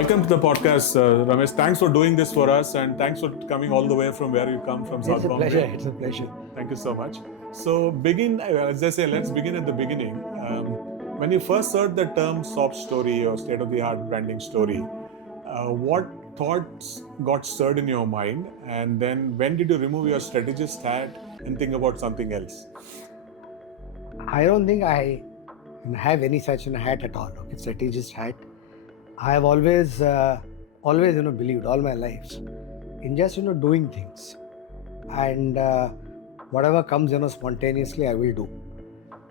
Welcome to the podcast, Ramesh. Thanks for doing this for us, and thanks for coming all the way from where you come from, South It's a Bombay. pleasure. It's a pleasure. Thank you so much. So, as they say, let's begin at the beginning. When you first heard the term SOHB Story or state-of-the-art branding story, what thoughts got stirred in your mind, and then when did you remove your strategist hat and think about something else? I don't think I have any such hat at all. Okay, strategist hat. I have always believed all my life in just doing things, and whatever comes spontaneously I will do.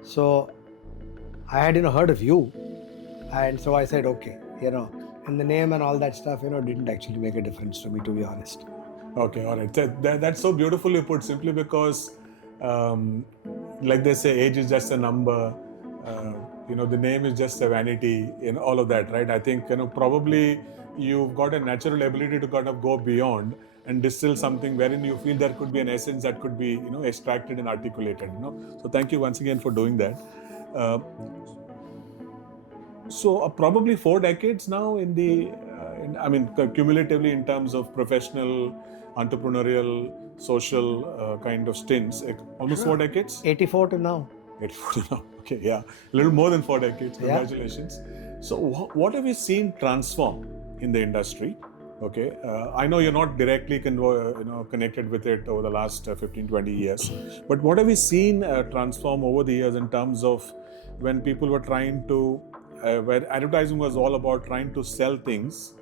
So I had heard of you, and so I said okay, and the name and all that stuff didn't actually make a difference to me, to be honest. Okay, all right. That's so beautifully put. Simply because, like they say, age is just a number. The name is just a vanity. All of that, right? I think probably you've got a natural ability to kind of go beyond and distill something wherein you feel there could be an essence that could be extracted and articulated. So thank you once again for doing that. So probably 4 decades now cumulatively in terms of professional, entrepreneurial, social kind of stints, almost 4 decades? 84 to now. 84 to now. Okay, yeah. A little more than 4 decades. Congratulations. Yeah. So what have you seen transform in the industry? Okay. I know you're not directly connected with it over the last 15, 20 years. But what have you seen transform over the years in terms of when people were trying to where advertising was all about trying to sell things,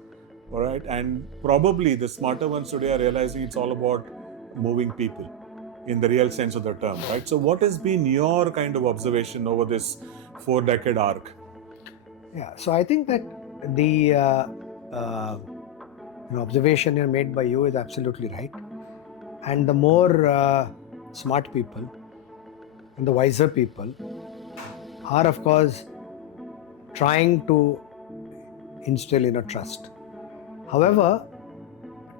all right, and probably the smarter ones today are realizing it's all about moving people in the real sense of the term, right? So what has been your kind of observation over this 4-decade arc? Yeah, so I think that the observation made by you is absolutely right, and the more smart people and the wiser people are, of course, trying to instill trust. However,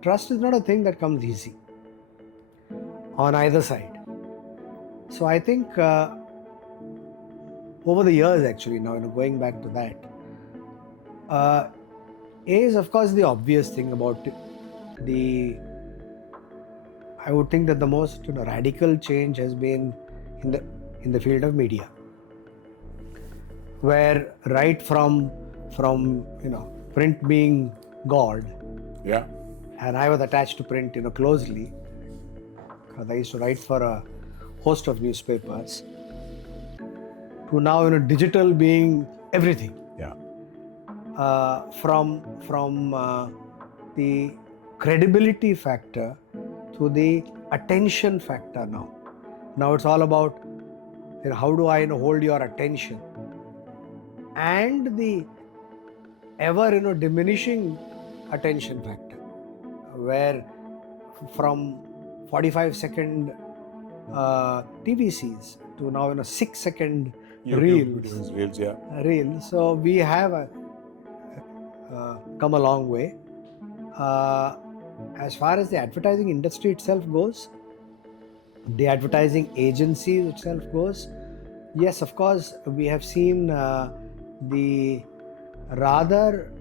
trust is not a thing that comes easy on either side. So I think over the years, actually, now going back to that, is of course the obvious thing about I would think that the most radical change has been in the field of media, where right from print being God, yeah, and I was attached to print closely because I used to write for a host of newspapers, to now digital being everything. Yeah. From the credibility factor to the attention factor now. Now it's all about how do I hold your attention, and the ever diminishing attention factor, where from 45-second TVCs to now 6-second reels. Yeah. Reels. So we have come a long way. As far as the advertising industry itself goes, the advertising agency itself goes, yes, of course, we have seen the rather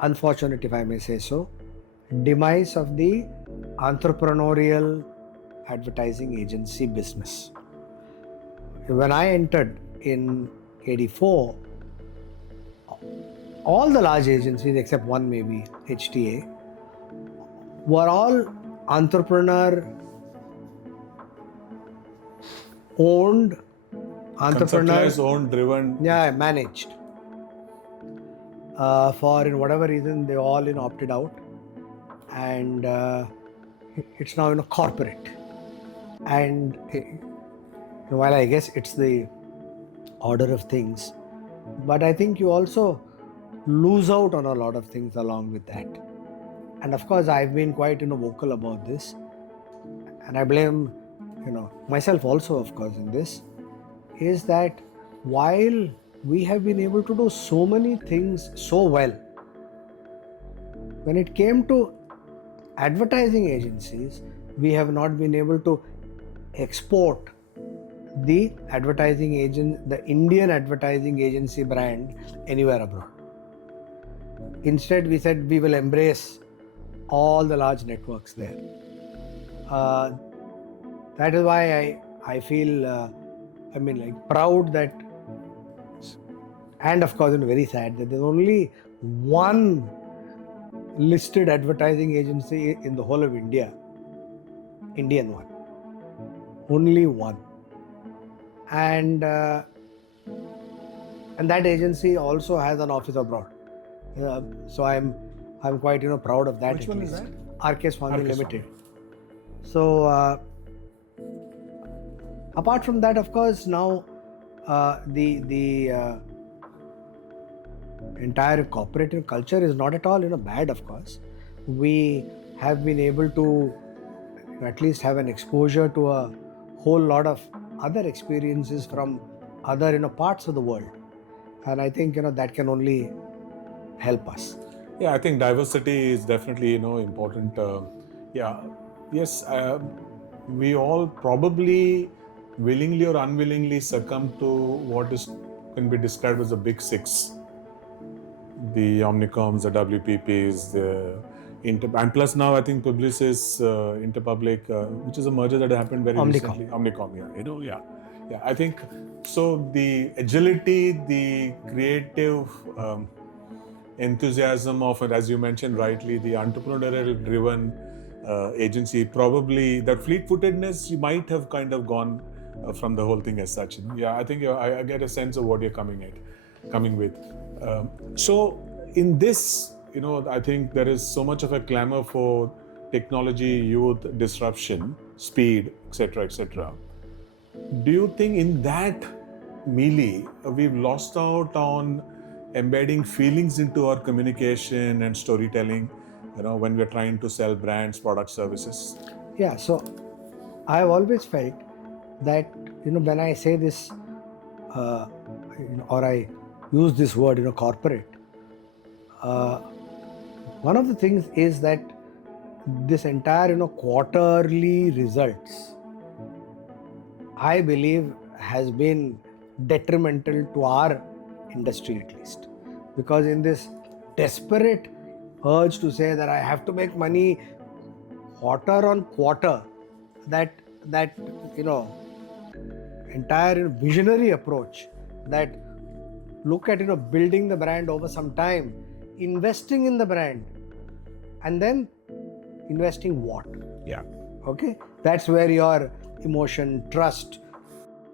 unfortunate, if I may say so, demise of the entrepreneurial advertising agency business. When I entered in 84, all the large agencies except one, maybe HTA, were all entrepreneur owned, conceptualized, owned, driven. Yeah, managed. For whatever reason, they all opted out, and it's now corporate. And while I guess it's the order of things, but I think you also lose out on a lot of things along with that. And of course, I've been quite vocal about this, and I blame myself also, of course, in this, is that while we have been able to do so many things so well, when it came to advertising agencies, we have not been able to export the advertising agent, the Indian advertising agency brand anywhere abroad. Instead, we said we will embrace all the large networks there. That is why I feel, proud that, and of course, very sad that there's only one listed advertising agency in the whole of India, Indian one, only one, and that agency also has an office abroad. So I'm quite proud of that. Which one is that? RK Swami RK Limited. So apart from that, of course, now the entire cooperative culture is not at all bad. Of course, we have been able to at least have an exposure to a whole lot of other experiences from other parts of the world, and I think that can only help us. Yeah, I think diversity is definitely important. Yes, we all probably willingly or unwillingly succumb to what can be described as the big six: the Omnicoms, the WPPs, and plus now I think Publicis, Interpublic, which is a merger that happened very recently. Omnicom, yeah. I think so. The agility, the creative enthusiasm of it, as you mentioned rightly, the entrepreneurial-driven agency, probably that fleet-footedness might have kind of gone from the whole thing as such. Yeah, I think I get a sense of what you're coming with. So in this, I think there is so much of a clamor for technology, youth, disruption, speed, etc., etc. Do you think in that melee we've lost out on embedding feelings into our communication and storytelling, when we're trying to sell brands, products, services? Yeah, so I've always felt that, when I say this, or I use this word, corporate, one of the things is that this entire, quarterly results, I believe, has been detrimental to our industry at least, because in this desperate urge to say that I have to make money quarter on quarter, that entire visionary approach, that look at building the brand over some time, investing in the brand, and then investing what? Yeah. Okay, that's where your emotion, trust,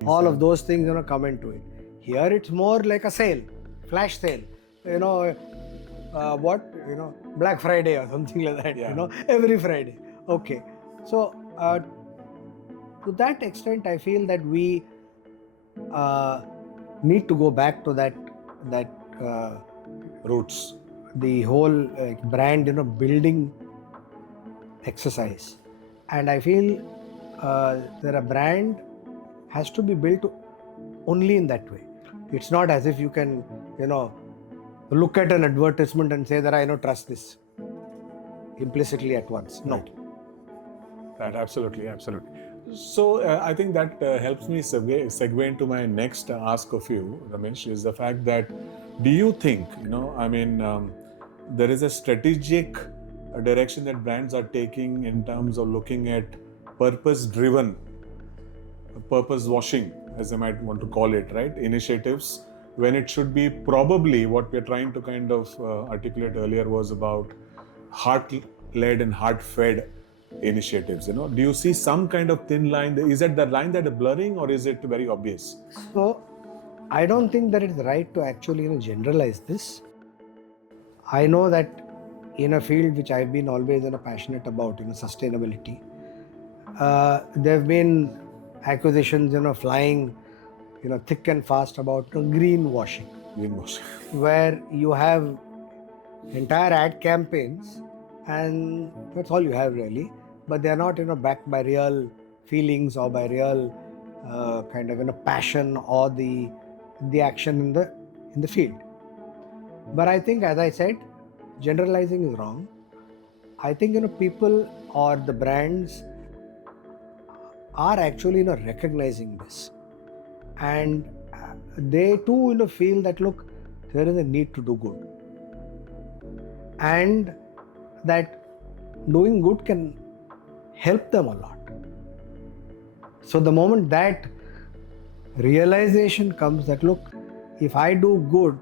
all of those things come into it. Here it's more like a sale, flash sale, Black Friday or something like that, Yeah. Every Friday. Okay, so to that extent, I feel that we need to go back to that Roots. the whole brand building exercise, and I feel that a brand has to be built only in that way. It's not as if you can look at an advertisement and say that I trust this implicitly at once. No. Right, absolutely. So I think that helps me segue into my next ask of you, Ramesh, is the fact that, do you think, there is a strategic direction that brands are taking in terms of looking at purpose-driven, purpose washing, as I might want to call it, right, initiatives, when it should be probably what we're trying to kind of articulate earlier was about heart-led and heart-fed initiatives? Do you see some kind of thin line? Is it the line that is blurring, or is it very obvious? So I don't think that it's right to actually generalize this. I know that in a field which I've been always passionate about, sustainability, there have been acquisitions flying thick and fast about greenwashing, where you have entire ad campaigns and that's all you have really, but they are not backed by real feelings or by real kind of passion or the action in the field. But I think, as I said, generalizing is wrong. I think people or the brands are actually recognizing this, and they too feel that, look, there is a need to do good. and that doing good can help them a lot. So the moment that realization comes that, look, if I do good,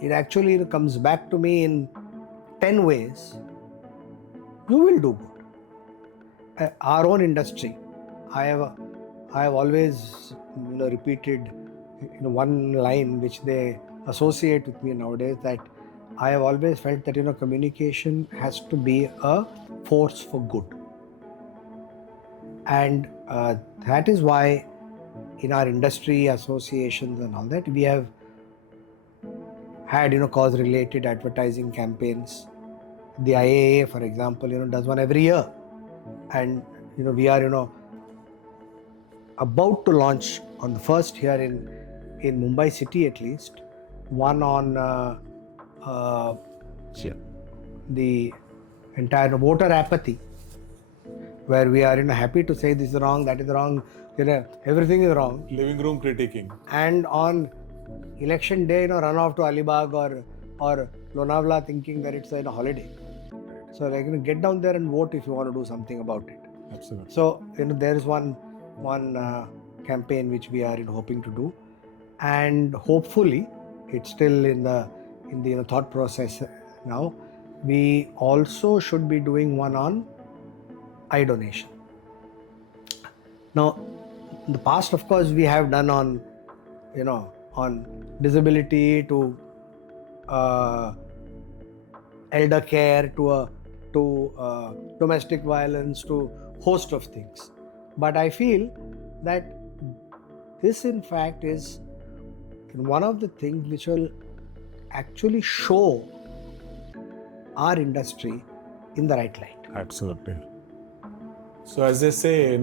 it actually comes back to me in 10 ways, you will do good. Our own industry, I have always repeated one line which they associate with me nowadays, that I have always felt that communication has to be a force for good, and that is why in our industry associations and all that, we have had cause related advertising campaigns. The IAA, for example, does one every year, and we are about to launch on the first here in Mumbai city, at least one on the entire voter apathy, where we are happy to say this is wrong, that is wrong, everything is wrong. Living room critiquing. And on election day, run off to Alibag or Lonavala thinking that it's a holiday. So get down there and vote if you want to do something about it. Absolutely. So there is one campaign which we are hoping to do, and hopefully it's still in the thought process now. We also should be doing one on eye donation. Now, in the past, of course, we have done on disability to elder care to domestic violence to host of things. But I feel that this, in fact, is one of the things which will actually show our industry in the right light. Absolutely. So as they say,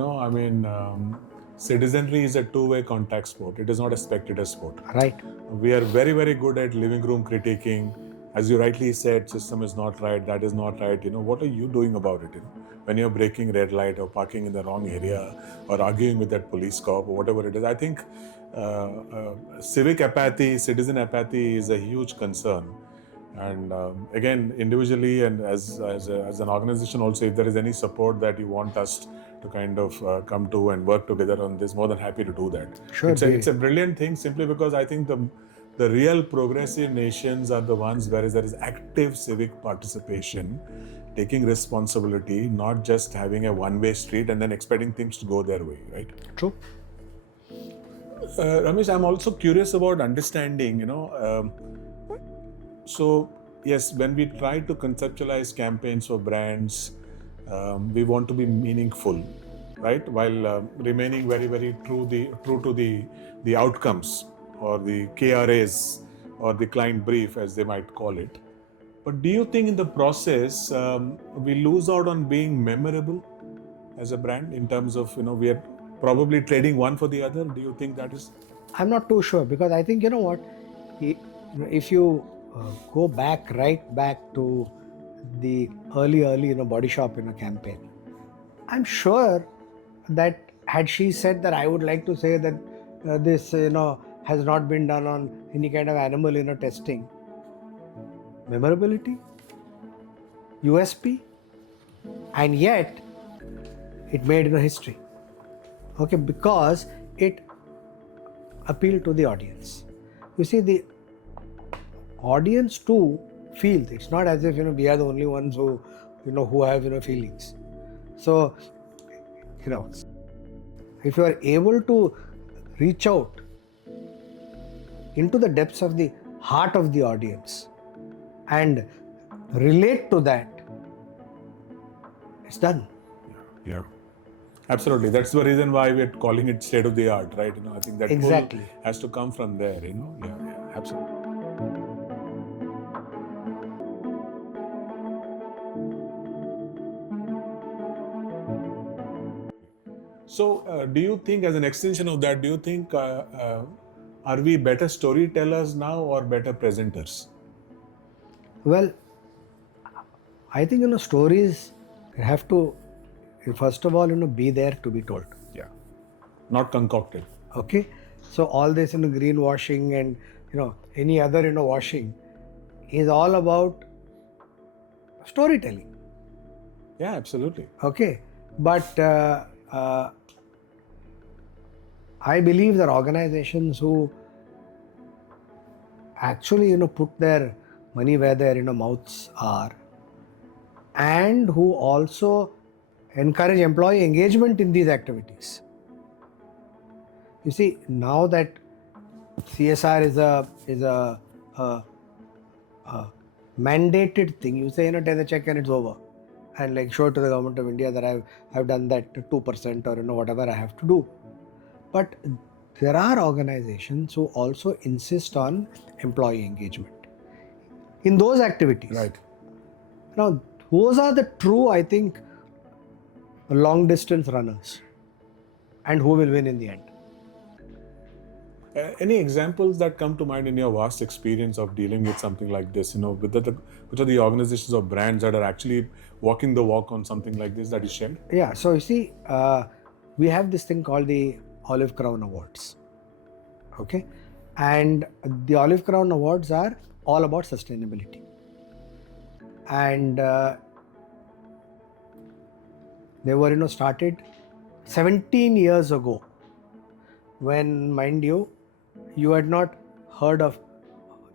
citizenry is a two-way contact sport. It is not a spectator sport. Right. We are very, very good at living room critiquing. As you rightly said, system is not right, that is not right. What are you doing about it? When you're breaking red light or parking in the wrong area or arguing with that police cop or whatever it is. I think civic apathy, citizen apathy is a huge concern. And again, individually and as an organization also, if there is any support that you want us to kind of come to and work together on this, more than happy to do that. Sure. It's a brilliant thing, simply because I think the real progressive nations are the ones where there is active civic participation, taking responsibility, not just having a one-way street and then expecting things to go their way, right? True. Ramesh, I'm also curious about understanding, so yes, when we try to conceptualize campaigns for brands, we want to be meaningful, right? While remaining very, very true to the outcomes or the KRAs or the client brief, as they might call it. But do you think in the process we lose out on being memorable as a brand in terms of we are probably trading one for the other? Do you think that is? I'm not too sure, because I think if you go right back to the early Body Shop campaign, I'm sure that had she said that I would like to say that this has not been done on any kind of animal testing, memorability, USP, and yet it made history. Okay, because it appealed to the audience. You see, the audience too feels. It's not as if we are the only ones who who have feelings. So if you are able to reach out into the depths of the heart of the audience and relate to that, it's done. Yeah. Absolutely. That's the reason why we're calling it state of the art, right? I think that exactly pull has to come from there, Yeah, absolutely. So, do you think, as an extension of that, do you think are we better storytellers now or better presenters? Well, I think stories have to, first of all, be there to be told. Yeah, not concocted. Okay, so all this greenwashing and any other washing is all about storytelling. Yeah, absolutely. Okay, but I believe that organizations who actually put their money where their mouths are, and who also encourage employee engagement in these activities. You see, now that CSR is a mandated thing, you say take the check and it's over, and like show to the government of India that I've done that 2% or whatever I have to do. But there are organizations who also insist on employee engagement in those activities. Right. Now, those are the true, I think, long distance runners, and who will win in the end. Any examples that come to mind in your vast experience of dealing with something like this? Which are the organizations or brands that are actually walking the walk on something like this that is shared? Yeah, so you see, we have this thing called the Olive Crown Awards. Okay, and the Olive Crown Awards are all about sustainability. And they were started 17 years ago, when, mind you, you had not heard of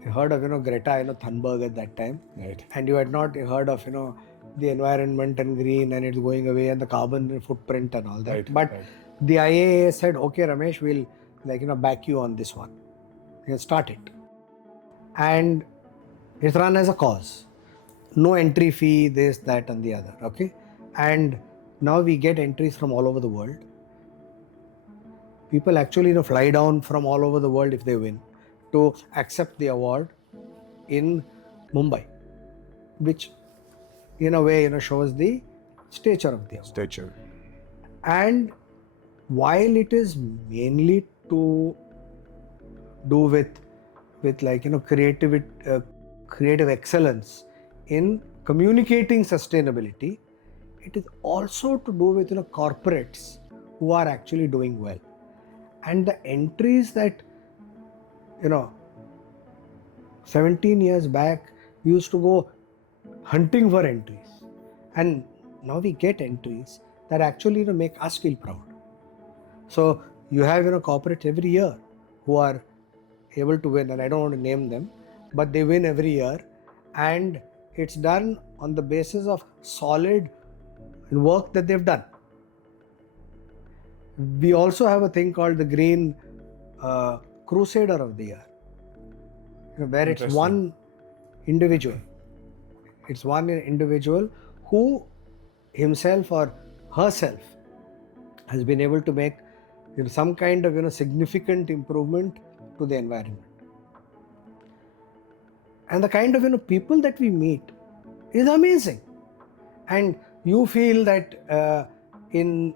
Greta Thunberg at that time, Right. and you had not heard of the environment and green and it's going away and the carbon footprint and all that. Right, But right. the IAA said, okay, Ramesh, we'll back you on this one. Start it, and it's run as a cause. No entry fee, this, that, and the other. Okay, and now we get entries from all over the world. People actually fly down from all over the world if they win to accept the award in Mumbai, which in a way shows the stature of the award. Stature. And while it is mainly to do with creative excellence in communicating sustainability, it is also to do with corporates who are actually doing well. And the entries that 17 years back used to go hunting for entries, and now we get entries that actually make us feel proud. So you have corporates every year who are able to win, and I don't want to name them, but they win every year, and it's done on the basis of solid work that they've done. We also have a thing called the Green Crusader of the Year, where it's one individual. It's one individual who himself or herself has been able to make some kind of significant improvement to the environment. And the kind of people that we meet is amazing. And you feel that in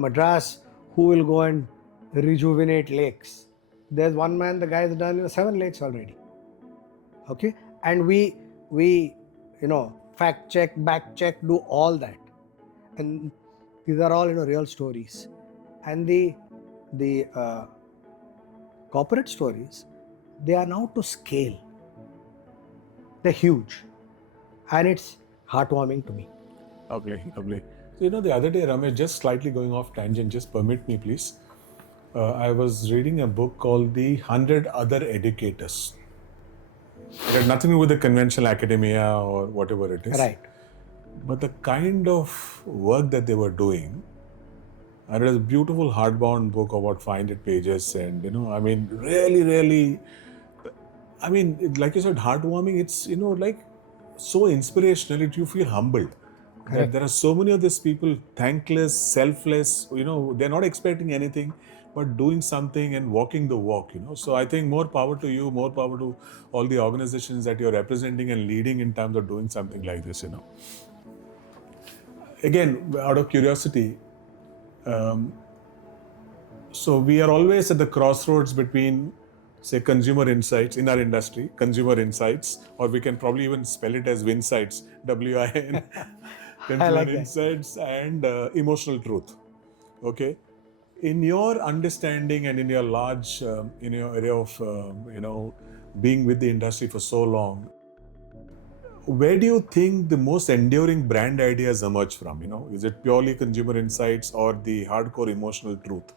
Madras, who will go and rejuvenate lakes? There's one man, the guy has done 7 lakes already. Okay, and we fact check, back check, do all that, and these are all real stories. And the corporate stories, they are now to scale. They're huge, and it's heartwarming to me. Lovely, lovely. So, the other day, Ramesh, just slightly going off tangent, just permit me, please. I was reading a book called The 100 Other Educators. It had nothing to do with the conventional academia or whatever it is. Right. But the kind of work that they were doing, and it was a beautiful hardbound book, about 500 pages, and really, really, like you said, heartwarming. It's like so inspirational. You feel humbled. Correct. That there are so many of these people, thankless, selfless. They're not expecting anything, but doing something and walking the walk. So I think more power to you, more power to all the organizations that you're representing and leading in terms of doing something like this. Again, out of curiosity. So we are always at the crossroads between, say, consumer insights in our industry, consumer insights, or we can probably even spell it as WINsights, WIN, consumer like insights, and emotional truth. Okay, in your understanding and in your large, in your area of, being with the industry for so long, where do you think the most enduring brand ideas emerge from? Is it purely consumer insights or the hardcore emotional truth?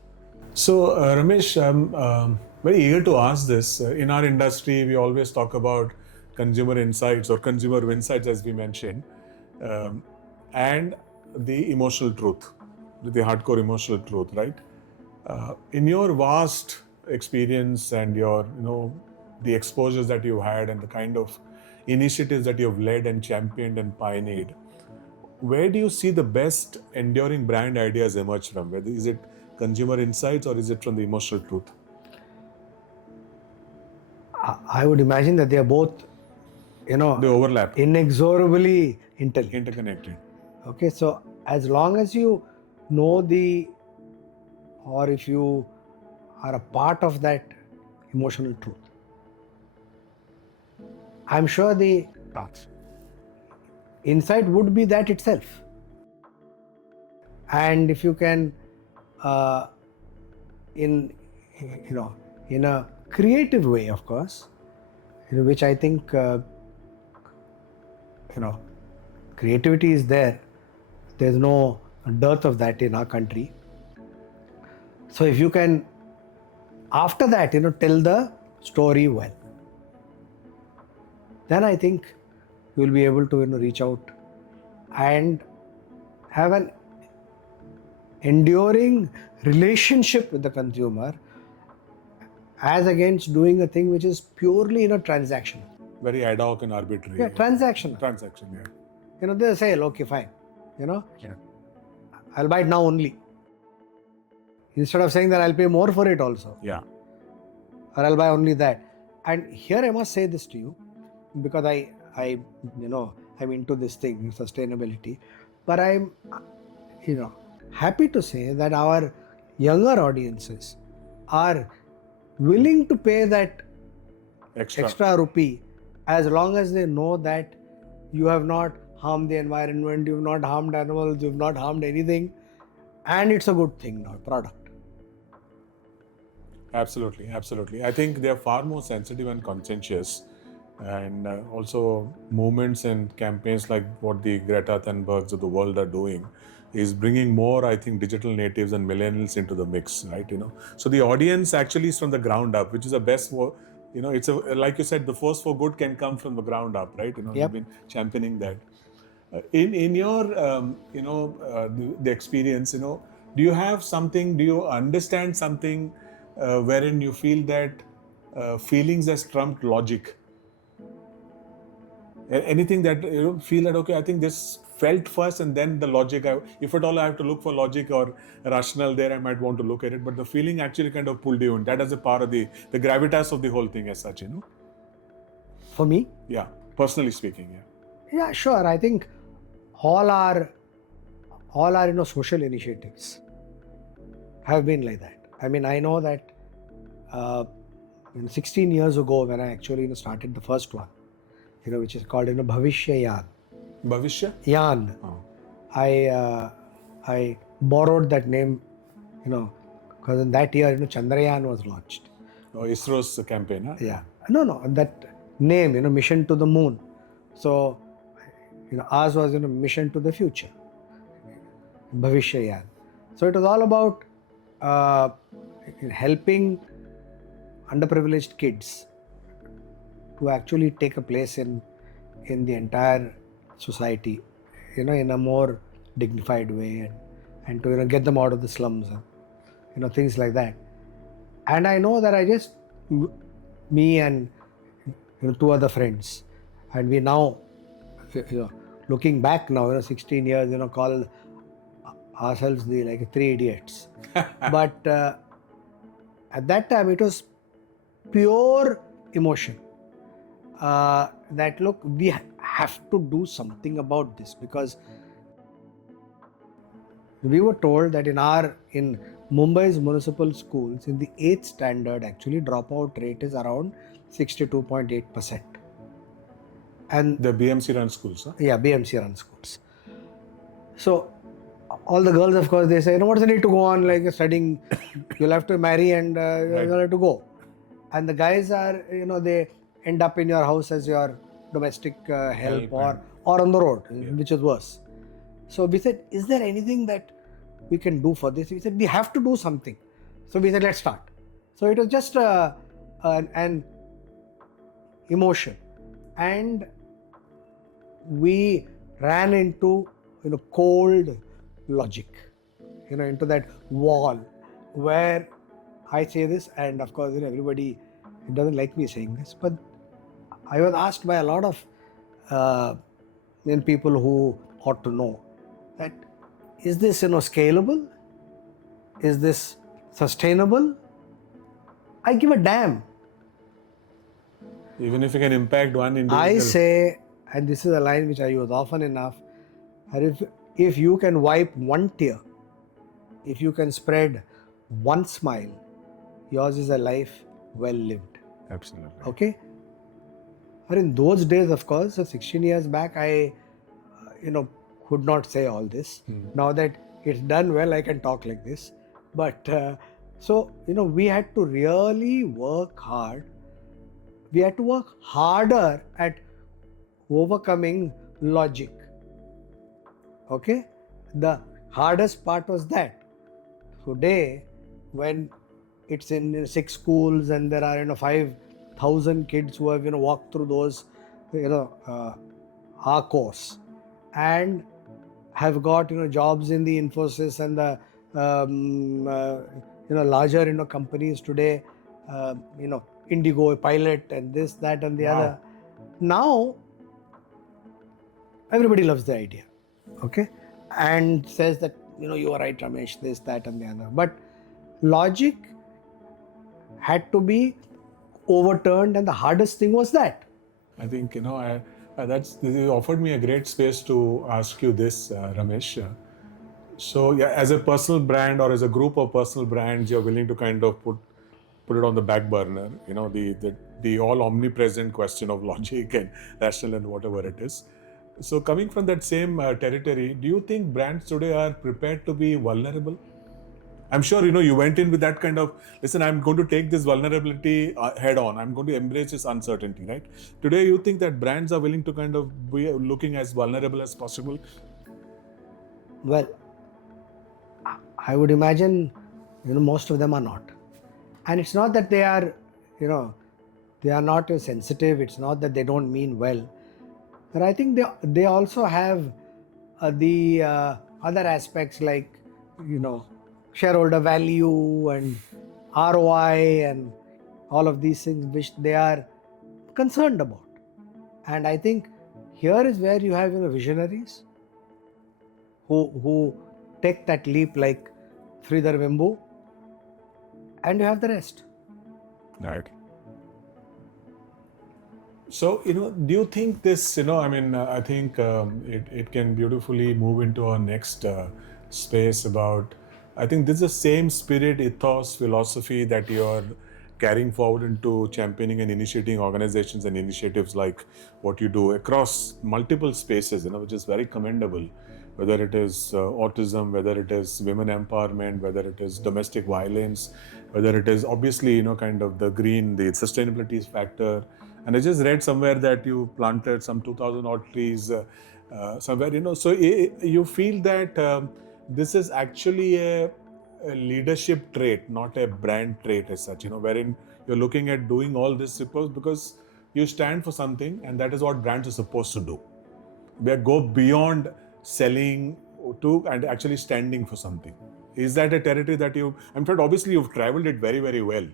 So, Ramesh, I'm very eager to ask this. In our industry, we always talk about consumer insights or consumer insights, as we mentioned, and the emotional truth, the hardcore emotional truth, right? In your vast experience and your, the exposures that you had and the kind of initiatives that you've led and championed and pioneered, where do you see the best enduring brand ideas emerge from? Whether is it consumer insights or is it from the emotional truth? I would imagine that they are both, They overlap, inexorably interconnected. Okay, so as long as you know or if you are a part of that emotional truth, I'm sure the insight would be that itself. And if you can, in a creative way, of course, which I think creativity is there. There's no dearth of that in our country. So if you can, after that, tell the story well, then I think you will be able to reach out and have an enduring relationship with the consumer, as against doing a thing which is purely transactional. Very ad hoc and arbitrary. Yeah, transactional. Transaction, yeah. They say, okay, fine. I'll buy it now only. Instead of saying that I'll pay more for it also. Yeah. Or I'll buy only that. And here I must say this to you, because I'm into this thing, sustainability. But I'm, happy to say that our younger audiences are willing to pay that extra rupee, as long as they know that you have not harmed the environment, you've not harmed animals, you've not harmed anything, and it's a good thing now, product. Absolutely. I think they are far more sensitive and conscientious, and also movements and campaigns like what the Greta Thunbergs of the world are doing is bringing more, I think, digital natives and millennials into the mix, right? So the audience actually is from the ground up, which is the best. It's like you said, the force for good can come from the ground up, right? Yep. You've been championing that. In your the experience, do you have something? Do you understand something wherein you feel that feelings has trumped logic? Anything that feel that, okay, I think this felt first and then the logic. If at all I have to look for logic or rational there, I might want to look at it. But the feeling actually kind of pulled you in. That is a part of the gravitas of the whole thing as such, For me? Yeah, personally speaking, yeah. Yeah, sure. I think all our social initiatives have been like that. I mean, I know that 16 years ago, when I actually started the first one, which is called Bhavishya Yaan. Bhavishya? Yaan. Oh. I borrowed that name, because in that year, Chandrayaan was launched. Oh, ISRO's campaign, huh? Yeah. No, that name, Mission to the Moon. So, ours was, Mission to the Future. Bhavishya Yaan. So it was all about helping underprivileged kids to actually take a place in the entire society, in a more dignified way, and to get them out of the slums, things like that. And I know that me and two other friends, and we now, looking back now, 16 years, call ourselves the three idiots. But at that time it was pure emotion. That look, we have to do something about this, because we were told that in Mumbai's municipal schools, in the 8th standard, actually dropout rate is around 62.8%. And the BMC run schools, huh? Yeah, BMC run schools. So all the girls, of course, they say, what's the need to go on studying? You'll have to marry and you'll have to go. And the guys are, they end up in your house as your domestic help Help or on the road, Yeah. which is worse. So we said, is there anything that we can do for this? We said, we have to do something. So we said, let's start. So it was just an emotion, and we ran into cold logic, into that wall where I say this, and of course everybody doesn't like me saying this, but I was asked by a lot of people who ought to know that, is this scalable? Is this sustainable? I give a damn. Even if you can impact one individual. I say, and this is a line which I use often enough, that if you can wipe one tear, if you can spread one smile, yours is a life well lived. Absolutely. Okay? But in those days, of course, so 16 years back, I, could not say all this. Now that it's done well, I can talk like this. But so, we had to really work hard. We had to work harder at overcoming logic. Okay? The hardest part was that. Today, when it's in 6 schools and there are 5,000 kids who have walked through those our course and have got jobs in the Infosys and the larger companies today, Indigo, Pilot, and this, that, and the other. Now everybody loves the idea, okay, and says that you are right, Ramesh, this, that, and the other. But logic had to be overturned, and the hardest thing was that. I think this offered me a great space to ask you this, Ramesh. So yeah, as a personal brand or as a group of personal brands, you're willing to kind of put it on the back burner. The all omnipresent question of logic and rational and whatever it is. So coming from that same territory, do you think brands today are prepared to be vulnerable? I'm sure you went in with that kind of, listen, I'm going to take this vulnerability head on. I'm going to embrace this uncertainty, right? Today, you think that brands are willing to kind of be looking as vulnerable as possible? Well, I would imagine, most of them are not. And it's not that they are, they are not sensitive. It's not that they don't mean well. But I think they also have the other aspects like, shareholder value and ROI and all of these things which they are concerned about. And I think here is where you have visionaries who take that leap like Sridhar Vembu, and you have the rest. Right. So, do you think this, I think it can beautifully move into our next space about, I think this is the same spirit, ethos, philosophy that you're carrying forward into championing and initiating organizations and initiatives like what you do across multiple spaces, which is very commendable. Whether it is autism, whether it is women empowerment, whether it is domestic violence, whether it is obviously, kind of the green, the sustainability factor. And I just read somewhere that you planted some 2,000 odd trees somewhere, so you feel that this is actually a leadership trait, not a brand trait as such, wherein you're looking at doing all this because you stand for something, and that is what brands are supposed to do. They go beyond selling to and actually standing for something. Is that a territory that I'm sure obviously you've traveled it very, very well,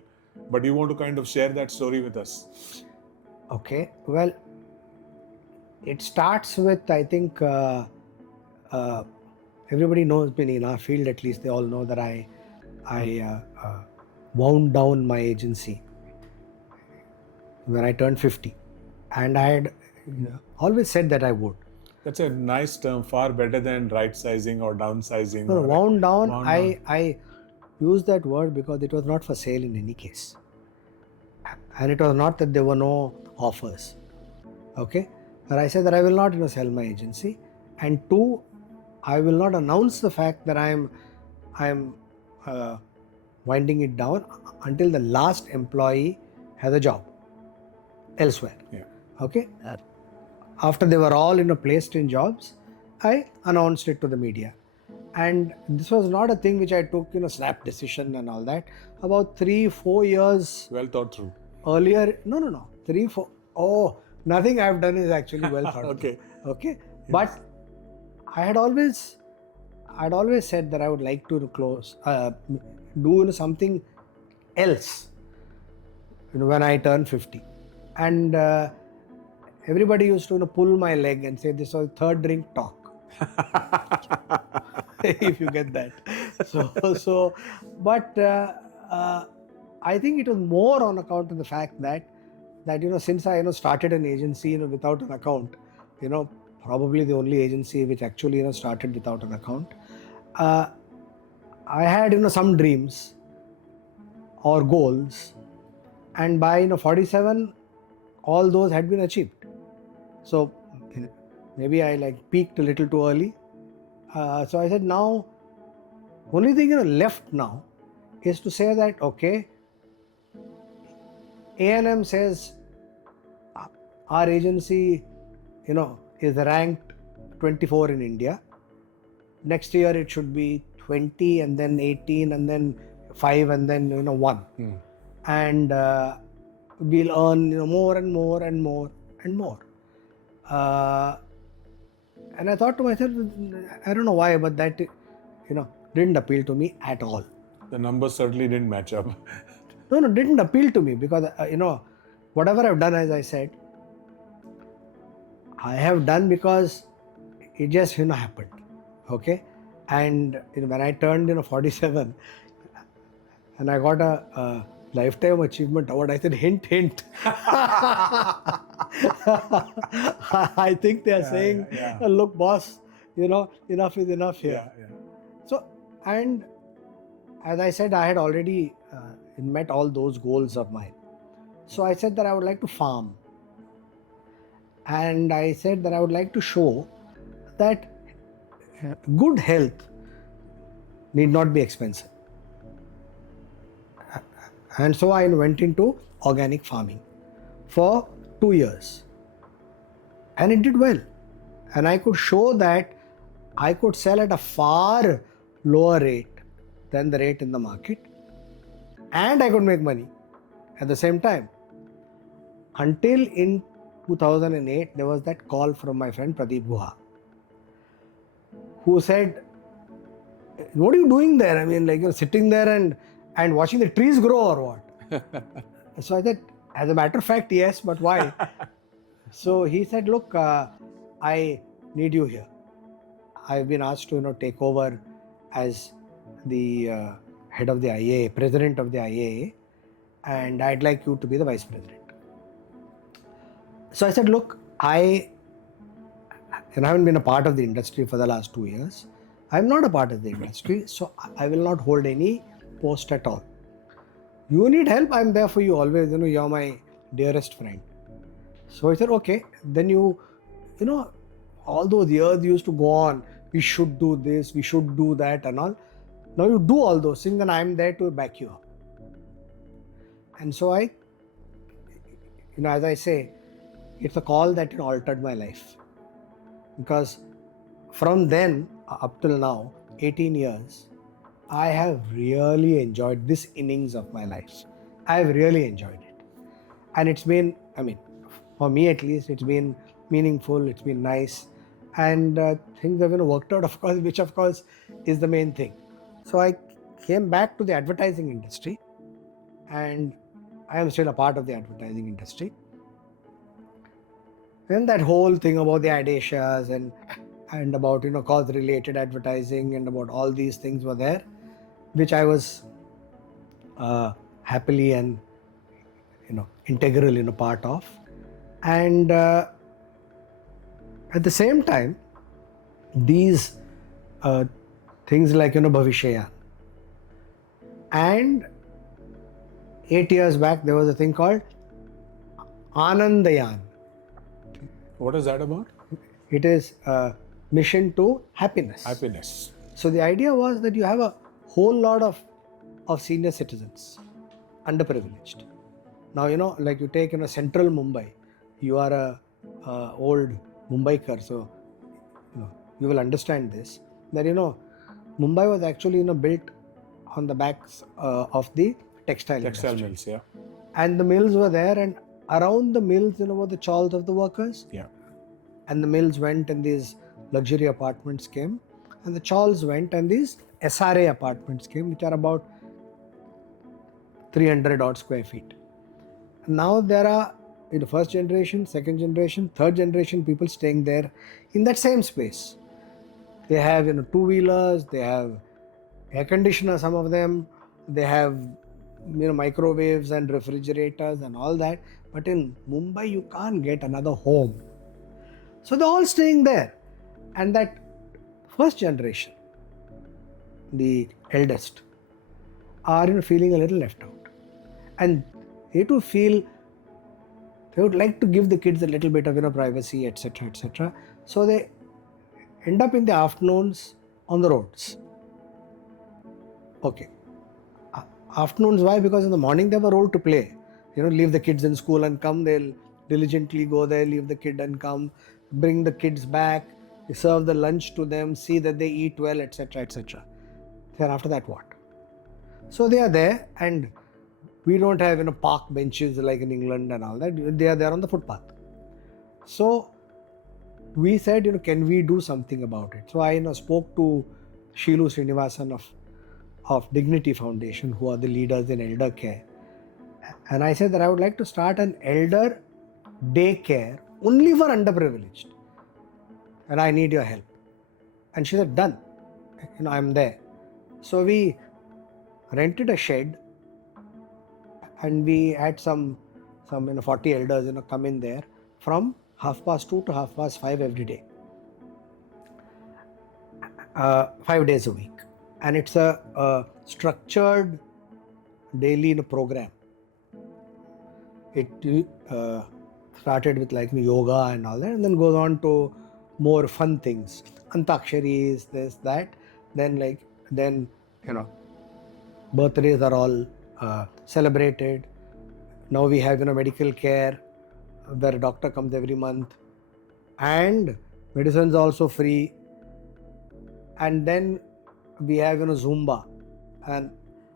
but you want to kind of share that story with us? Okay, well, it starts with, I think, everybody knows me in our field, at least they all know that I wound down my agency when I turned 50. And I had always said that I would. That's a nice term, far better than right sizing or downsizing. No, wound down, I use that word because it was not for sale in any case. And it was not that there were no offers. Okay? But I said that I will not sell my agency. And 2, I will not announce the fact that I am winding it down until the last employee has a job elsewhere. Yeah. Okay? after they were all placed in jobs, I announced it to the media. And this was not a thing which I took, snap decision and all that. About 3-4 years Well thought through. earlier, no, 3-4. Oh, nothing I've done is actually well thought. Okay. Okay. But I'd always said that I would like to do something else when I turn 50. And everybody used to pull my leg and say, this was third drink talk. If you get that. But I think it was more on account of the fact that since I started an agency without an account, probably the only agency which actually started without an account, I had some dreams or goals, and by 47 all those had been achieved. So maybe I peaked a little too early. So I said, now only thing left now is to say that, okay, A&M says our agency is ranked 24 in India. Next year it should be 20, and then 18, and then 5, and then 1. And we'll earn more and more and more and more. And I thought to myself, I don't know why, but that didn't appeal to me at all. The numbers certainly didn't match up. No, didn't appeal to me because whatever I've done, as I said, I have done because it just happened. Okay. And when I turned 47 and I got a lifetime achievement award, I said, hint. I think they are saying, look, boss, enough is enough here. So, and as I said, I had already met all those goals of mine. So I said that I would like to farm. And I said that I would like to show that good health need not be expensive. And so I went into organic farming for 2 years. And it did well. And I could show that I could sell at a far lower rate than the rate in the market. And I could make money at the same time. Until in 2008, there was that call from my friend Pradeep Guha, who said, what are you doing there? I mean, you're sitting there and watching the trees grow or what? So I said, as a matter of fact, yes, but why? So he said, look, I need you here. I've been asked to take over as the head of the IAA, president of the IAA, and I'd like you to be the vice president. So I said, look, I haven't been a part of the industry for the last 2 years. I'm not a part of the industry, so I will not hold any post at all. You need help, I'm there for you always, you're my dearest friend. So he said, okay, then all those years used to go on, we should do this, we should do that and all. Now you do all those things and I'm there to back you up. And so I, as I say, it's a call that altered my life. Because from then up till now, 18 years, I have really enjoyed this innings of my life. I have really enjoyed it. And it's been, for me at least, it's been meaningful, it's been nice. And things have worked out, of course, which of course is the main thing. So I came back to the advertising industry, and I am still a part of the advertising industry. And that whole thing about the Adasias and about cause-related advertising and about all these things were there, which I was happily and integral part of. And at the same time, these things like Bhavishyayan. And 8 years back, there was a thing called Anandayan. What is that about? It is a mission to happiness. Happiness. So the idea was that you have a whole lot of senior citizens, underprivileged. Now, like you take central Mumbai, you are a old Mumbaikar, so you will understand this, that Mumbai was actually built on the backs of the textile industry. mills, yeah. And the mills were there, and around the mills were the chawls of the workers. Yeah. And the mills went and these luxury apartments came, and the chawls went and these SRA apartments came, which are about 300 odd square feet. Now there are in the first generation, second generation, third generation people staying there in that same space. They have two-wheelers, they have air conditioners, some of them, they have microwaves and refrigerators and all that. But in Mumbai, you can't get another home. So they're all staying there. And that first generation, the eldest, are feeling a little left out. And they too feel they would like to give the kids a little bit of privacy, etc., etc. So they end up in the afternoons on the roads. Okay. Afternoons, why? Because in the morning they have a role to play. Leave the kids in school and come, they'll diligently go there, leave the kid and come, bring the kids back, serve the lunch to them, see that they eat well, etc., etc. Then after that, what? So they are there, and we don't have park benches like in England and all that. They are there on the footpath. So we said, can we do something about it? So I spoke to Sheelu Srinivasan of Dignity Foundation, who are the leaders in elder care. And I said that I would like to start an elder daycare only for underprivileged. And I need your help. And she said, done. I'm there. So we rented a shed, and we had some 40 elders come in there from 2:30 to 5:30 every day, 5 days a week. And it's a structured daily program. It started with yoga and all that, and then goes on to more fun things, antaksharis, this, that. Then birthdays are all celebrated. Now we have medical care where a doctor comes every month, and medicines also free. And then we have Zumba, and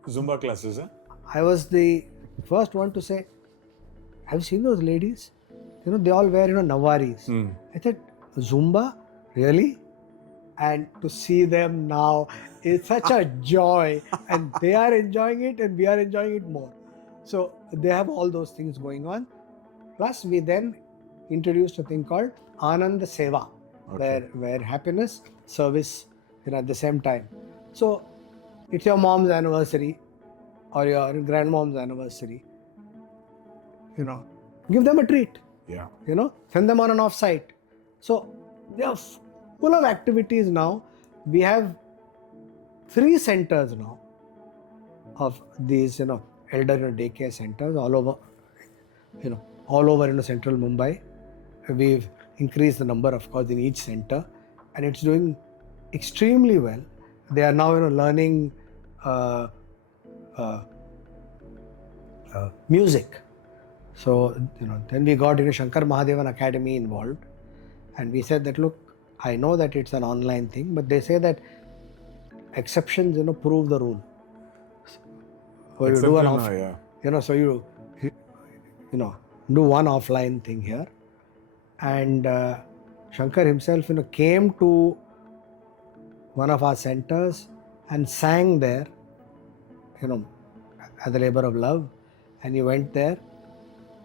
Zumba classes, huh? I was the first one to say, have you seen those ladies? They all wear nawaris. I said, Zumba, really? And to see them now is such a joy, and they are enjoying it and we are enjoying it more. So they have all those things going on. Plus we then introduced a thing called Anand Seva, where happiness, service at the same time. So it's your mom's anniversary or your grandmom's anniversary. Give them a treat. Yeah. Send them on an off-site. So they are full of activities now. We have 3 centers now of these, elder daycare centers all over, central Mumbai. We've increased the number, of course, in each center, and it's doing extremely well. They are now, learning music. So, then we got Shankar Mahadevan Academy involved, and we said that, look, I know that it's an online thing, but they say that exceptions, prove the rule. So you do an so you do one offline thing here, and Shankar himself, came to one of our centers and sang there, as a labor of love, and he went there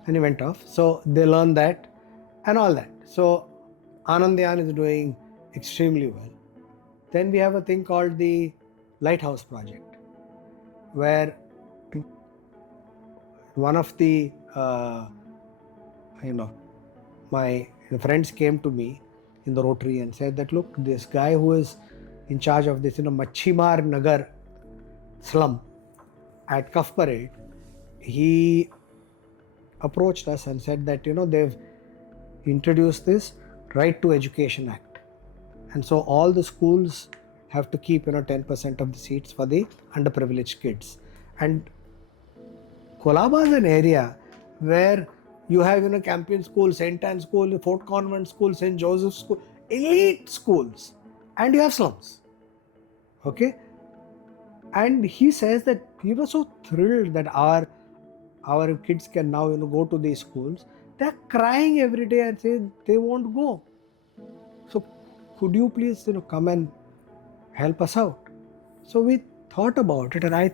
and he went off. So they learned that and all that. So Anandyan is doing extremely well. Then we have a thing called the Lighthouse Project, where one of the my friends came to me in the Rotary and said that, look, this guy who is in charge of this Machhimar Nagar slum at Cuff Parade, he approached us and said that they've introduced this Right to Education Act, and so all the schools have to keep 10% of the seats for the underprivileged kids. And Kolaba is an area where You have, Campion School, St. Anne's School, Fort Convent School, St. Joseph's School, elite schools, and you have slums. Okay? And he says that he was so thrilled that our kids can now, go to these schools. They're crying every day and say they won't go. So could you please, come and help us out? So we thought about it, and I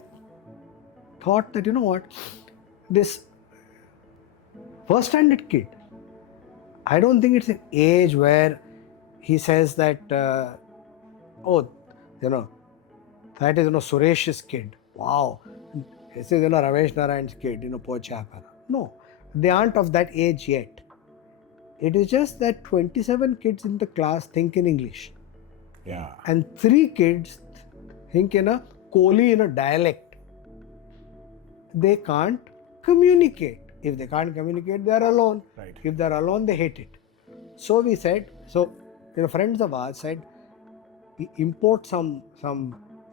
thought that, this first standard kid, I don't think it's an age where he says that, that is, Suresh's kid. Wow. This is, Ramesh Narayan's kid, Pochapara. No, they aren't of that age yet. It is just that 27 kids in the class think in English. Yeah. And 3 kids think in a Koli, dialect. They can't communicate. If they can't communicate, they are alone. Right. If they are alone, they hate it. So we said, friends of ours said, import some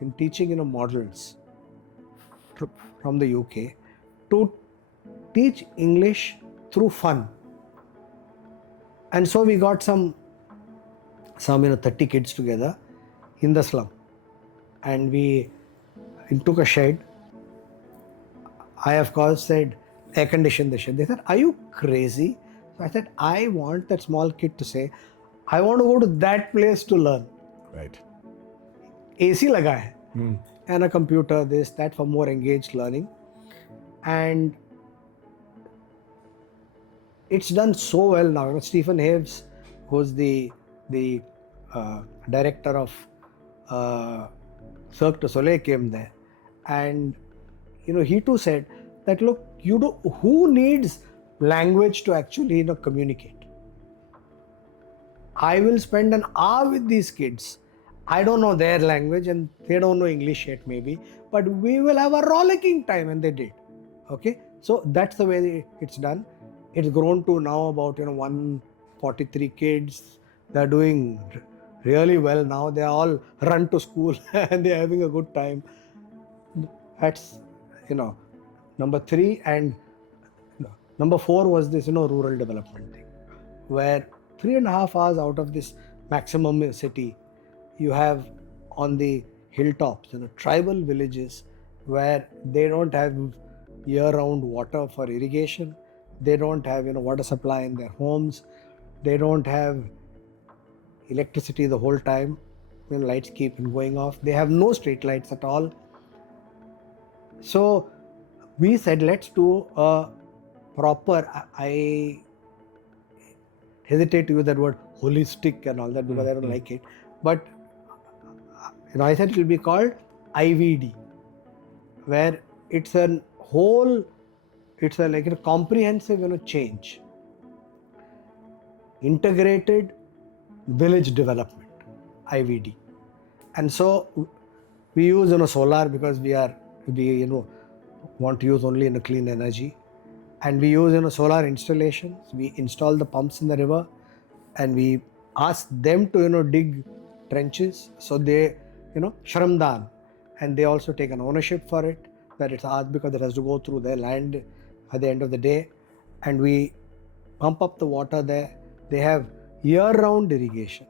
in teaching, models from the UK to teach English through fun. And so we got some 30 kids together in the slum, and we took a shed. I, of course, said, air condition the shed. They said, are you crazy? So I said, I want that small kid to say, I want to go to that place to learn. Right. AC laga hai. And a computer, this, that, for more engaged learning. And it's done so well now. Stephen Haves, who's the director of Cirque du Soleil, came there, and he too said that, look, who needs language to actually communicate? I will spend an hour with these kids. I don't know their language and they don't know English yet maybe, but we will have a rollicking time, and they did. Okay, so that's the way it's done. It's grown to now about 143 kids. They're doing really well now. They all run to school and they're having a good time. That's number 3. And number 4 was this rural development thing, where 3.5 hours out of this maximum city, you have on the hilltops, tribal villages where they don't have year-round water for irrigation. They don't have water supply in their homes. They don't have electricity the whole time. Lights keep going off. They have no street lights at all. So we said, let's do a proper, I hesitate to use that word holistic and all that because I don't like it. But I said it will be called IVD, where it's a whole, it's like a comprehensive change. Integrated village development, IVD. And so we use solar because we want to use only clean energy. And we use solar installations. We install the pumps in the river, and we ask them to dig trenches. So they shramdan, and they also take an ownership for it, that it's ours because it has to go through their land at the end of the day. And we pump up the water there. They have year-round irrigation.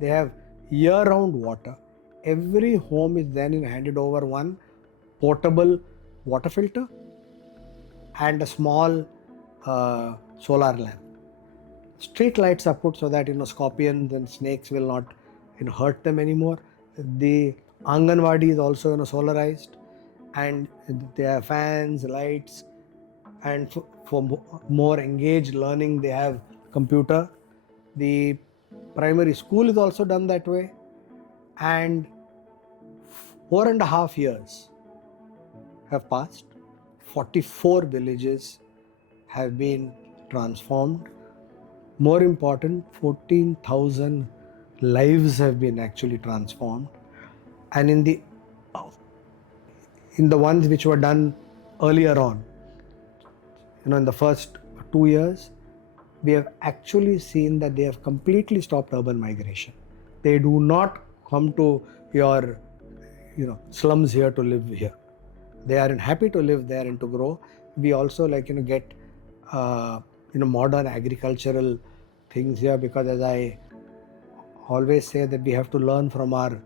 They have year-round water. Every home is then handed over one portable water filter and a small solar lamp. Street lights are put so that scorpions and snakes will not hurt them anymore. The Anganwadi is also solarized, and they have fans, lights, and for more engaged learning they have computer. The primary school is also done that way, and 4.5 years have passed. 44 villages have been transformed. More important, 14,000 lives have been actually transformed. And in the ones which were done earlier on, in the first 2 years, we have actually seen that they have completely stopped urban migration. They do not come to your slums here to live here. They are happy to live there and to grow. We also get modern agricultural things here, because as I always say that we have to learn from our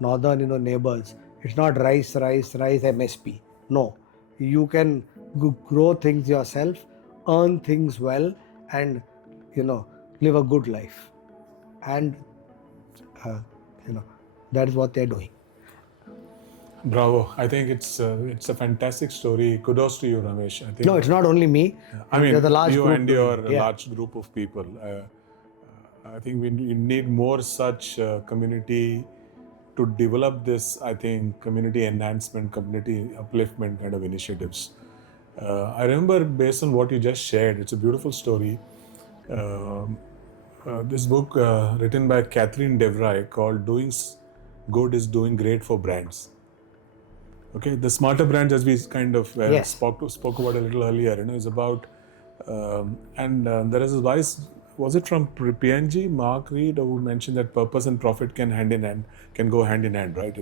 northern neighbors. It's not rice MSP. No, you can grow things yourself, earn things well, and live a good life. And that is what they're doing. Bravo! I think it's a fantastic story. Kudos to you, Ramesh. I think. No, it's not only me. I mean, there's a large you group and doing your it. Yeah. large group of people. I think we need more such community to develop this. I think community enhancement, community upliftment kind of initiatives. I remember, based on what you just shared, it's a beautiful story. This book written by Catherine DeVry called "Doing Good is Doing Great for Brands." Okay, the smarter brands, as we kind of Yes. spoke about a little earlier, is about, and there is a wise, was it from PNG, Mark Reed, who mentioned that purpose and profit can go hand in hand, right?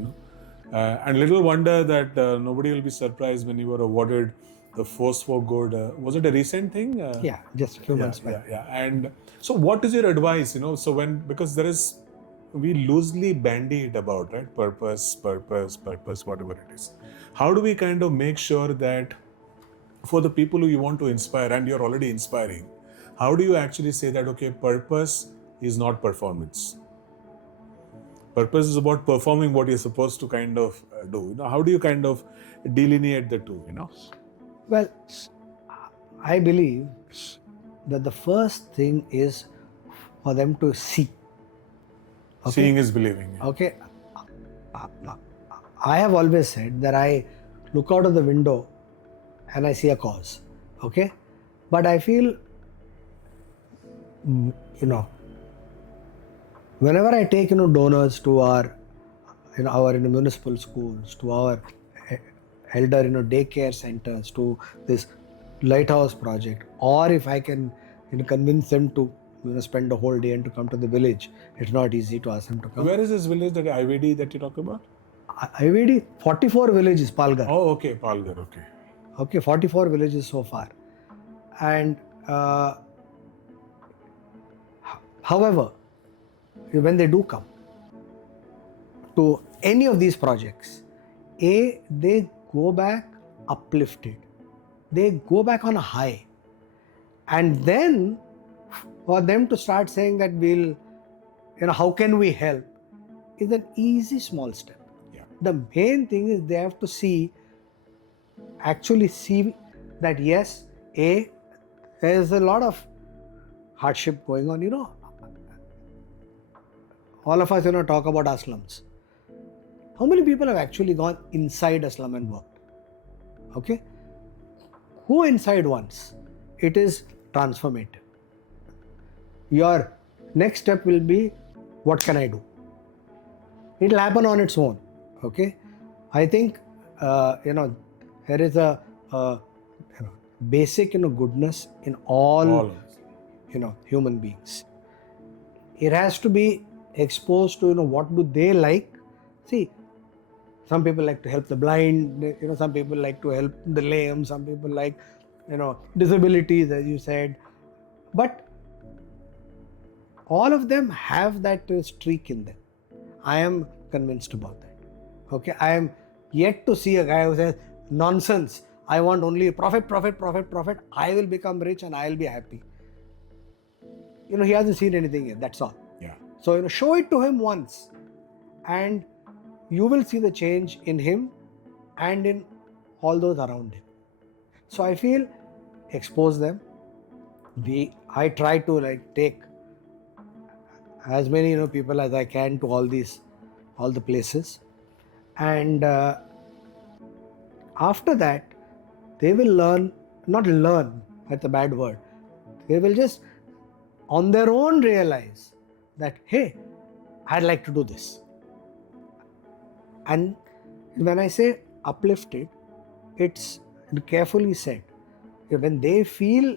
And little wonder that nobody will be surprised when you were awarded the Force for Good. Was it a recent thing? Yeah, just a few months back. Yeah. And so, what is your advice? So because we loosely bandy it about, right? Purpose, whatever it is. How do we kind of make sure that for the people who you want to inspire, and you're already inspiring, how do you actually say that, okay, purpose is not performance? Purpose is about performing what you're supposed to kind of do. How do you kind of delineate the two, Well, I believe that the first thing is for them to see. Okay? Seeing is believing. Yeah. Okay. I have always said that I look out of the window and I see a cause. Okay. But I feel, whenever I take, donors to our municipal schools, to our elder, daycare centers, to this lighthouse project, or if I can, convince them to, spend a whole day and to come to the village. It's not easy to ask them to come. Where is this village, that IVD that you talk about? IVD, 44 villages, Palghar. Oh, okay, Palghar, okay. Okay, 44 villages so far. And however, when they do come to any of these projects, they go back uplifted. They go back on a high. And then for them to start saying that how can we help, is an easy small step. Yeah. The main thing is they have to actually see that yes, there's a lot of hardship going on. All of us, talk about our slums. How many people have actually gone inside a slum and worked? Okay? Go inside once. It is transformative. Your next step will be, what can I do? It will happen on its own. Okay? I think, there is a basic, goodness in all human beings. It has to be exposed to, what do they like. See, some people like to help the blind, some people like to help the lame, some people like, disabilities, as you said. But all of them have that streak in them. I am convinced about that. Okay, I am yet to see a guy who says, nonsense, I want only profit, I will become rich and I will be happy. He hasn't seen anything yet, that's all. Yeah. So, show it to him once and you will see the change in him and in all those around him. So I feel, expose them. I try to take as many people as I can to all the places, and after that they will not learn, that's a bad word, they will just on their own realize that, hey, I'd like to do this. And when I say uplifted, it's carefully said. When they feel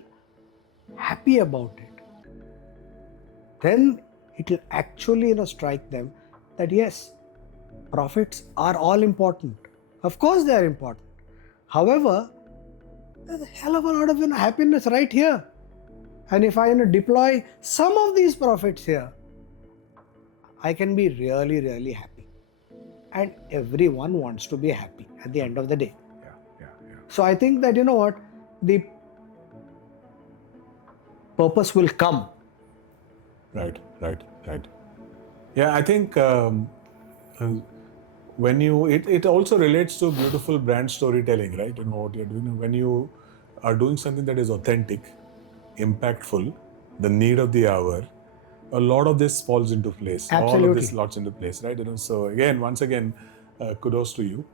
happy about it, then it will actually strike them that yes, profits are all important. Of course they are important. However, There's a hell of a lot of happiness right here. And if I deploy some of these profits here, I can be really, really happy. And everyone wants to be happy at the end of the day. Yeah. So I think that, the purpose will come. Right. Yeah, I think when it also relates to beautiful brand storytelling, right? What you're doing when you are doing something that is authentic, impactful, the need of the hour, a lot of this falls into place. All of Absolutely. this lots into place, right? So once again, kudos to you.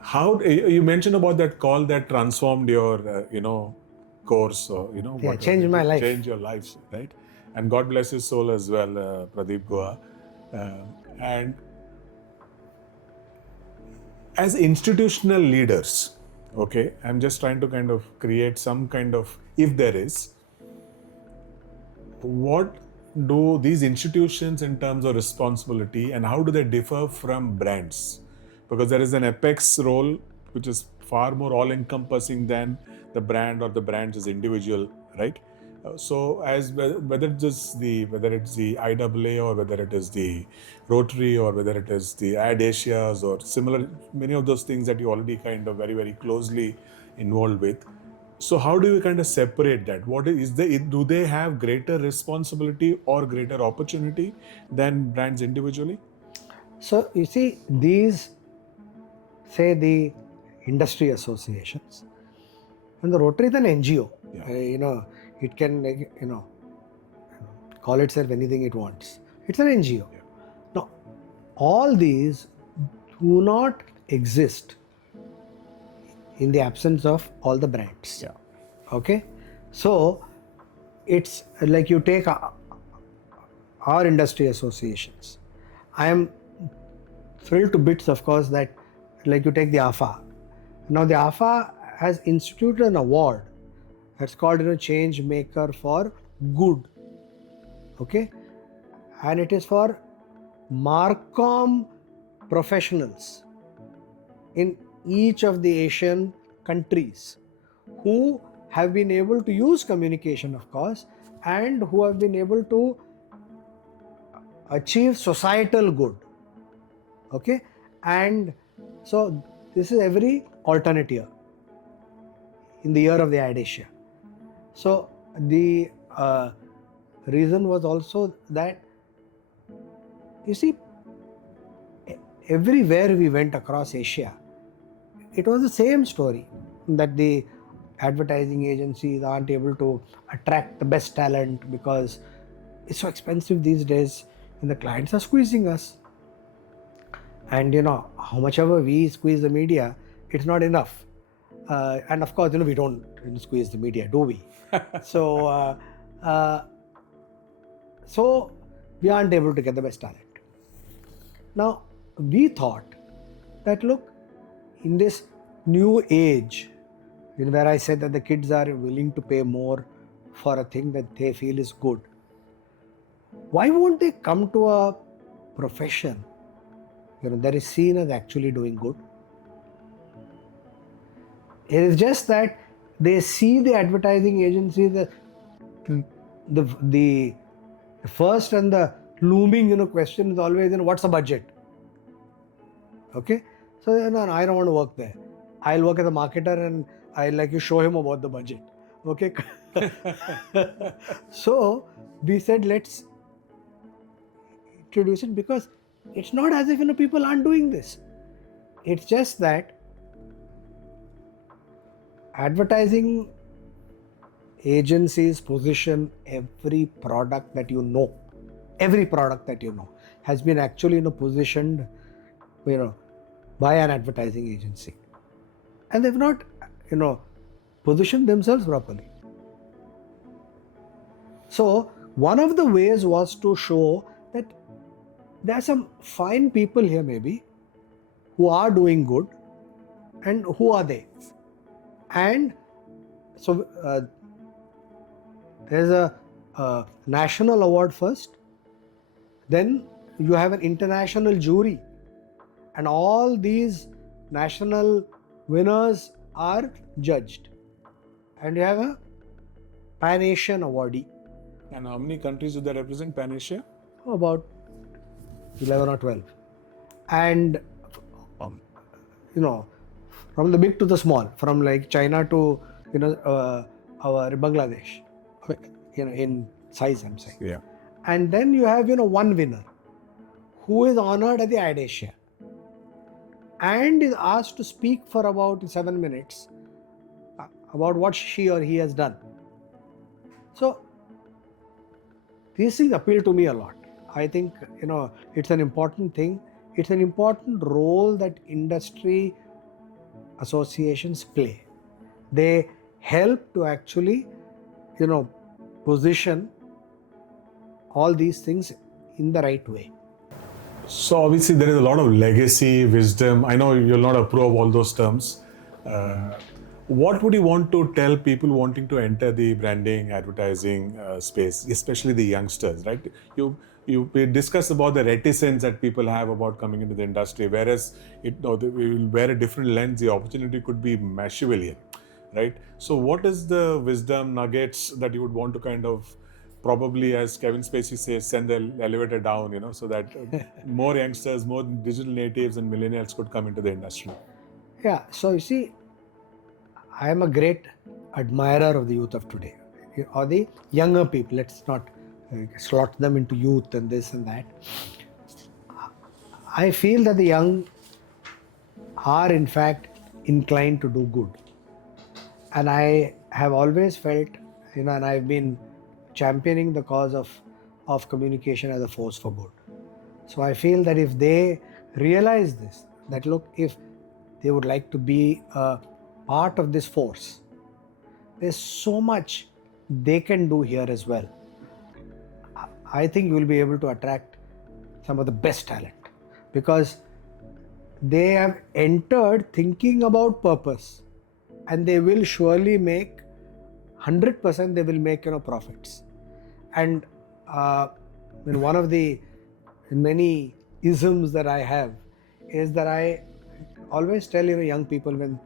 How you mentioned about that call that transformed your course, or what changed my life. Changed your life, right? And God bless his soul as well, Pradeep Goa. And as institutional leaders, okay, I'm just trying to kind of create some kind of, if there is, what do these institutions in terms of responsibility and how do they differ from brands? Because there is an apex role which is far more all-encompassing than the brand or the brands as individual, right? So as whether it's the IAA or whether it is the Rotary or whether it is the Ad Asias or similar, many of those things that you already kind of very, very closely involved with. So how do you kind of separate that? Do they have greater responsibility or greater opportunity than brands individually? So you see, these, say the industry associations, and the Rotary is an NGO. Yeah. It can call itself anything it wants. It's an NGO. Yeah. Now, all these do not exist in the absence of all the brands. Yeah. Okay, so it's like you take our industry associations. I am thrilled to bits, of course, that like you take the AFA. Now the AFA has instituted an award that's called Change Maker for Good. Okay, and it is for Marcom professionals in each of the Asian countries who have been able to use communication, of course, and who have been able to achieve societal good. Okay, and so this is every alternate year in the year of the Ad Asia. So the reason was also that, you see, everywhere we went across Asia, it was the same story, that the advertising agencies aren't able to attract the best talent because it's so expensive these days and the clients are squeezing us. And how much ever we squeeze the media, it's not enough. And of course, we don't squeeze the media, do we? So we aren't able to get the best talent. Now, we thought that, look, in this new age, where I said that the kids are willing to pay more for a thing that they feel is good, why won't they come to a profession that is seen as actually doing good? It is just that they see the advertising agency, the first and the looming question is always, what's the budget? Okay, so no, I don't want to work there. I'll work as a marketer and I'll show him about the budget. Okay. So we said, let's introduce it, because it's not as if people aren't doing this. It's just that advertising agencies position every product that has been actually positioned by an advertising agency, and they've not positioned themselves properly. So one of the ways was to show that there are some fine people here maybe who are doing good, and who are they? And so there's a national award first, then you have an international jury, and all these national winners are judged, and you have a Pan Asian awardee. And how many countries do they represent, Pan Asia? About 11 or 12. And you know, from the big to the small, from like China to our Bangladesh, in size, I'm saying. Yeah. And then you have one winner who is honored at the Ad Asia and is asked to speak for about 7 minutes about what she or he has done. So these things appeal to me a lot. I think it's an important thing. It's an important role that industry associations play. They help to actually position all these things in the right way. So obviously there is a lot of legacy, wisdom. I know you'll not approve all those terms. What would you want to tell people wanting to enter the branding, advertising space, especially the youngsters, right? We discussed about the reticence that people have about coming into the industry, whereas we will wear a different lens, the opportunity could be massively, right? So what is the wisdom nuggets that you would want to kind of, probably, as Kevin Spacey says, send the elevator down, so that more youngsters, more digital natives and millennials could come into the industry? Yeah, so you see, I am a great admirer of the youth of today, or the younger people. Let's not slot them into youth and this and that. I feel that the young are in fact inclined to do good. And I have always felt, and I've been championing the cause of communication as a force for good. So I feel that if they realize this, that look, if they would like to be a part of this force, there's so much they can do here as well. I think you will be able to attract some of the best talent because they have entered thinking about purpose, and they will surely make 100%. They will make profits. And one of the many isms that I have is that I always tell young people, when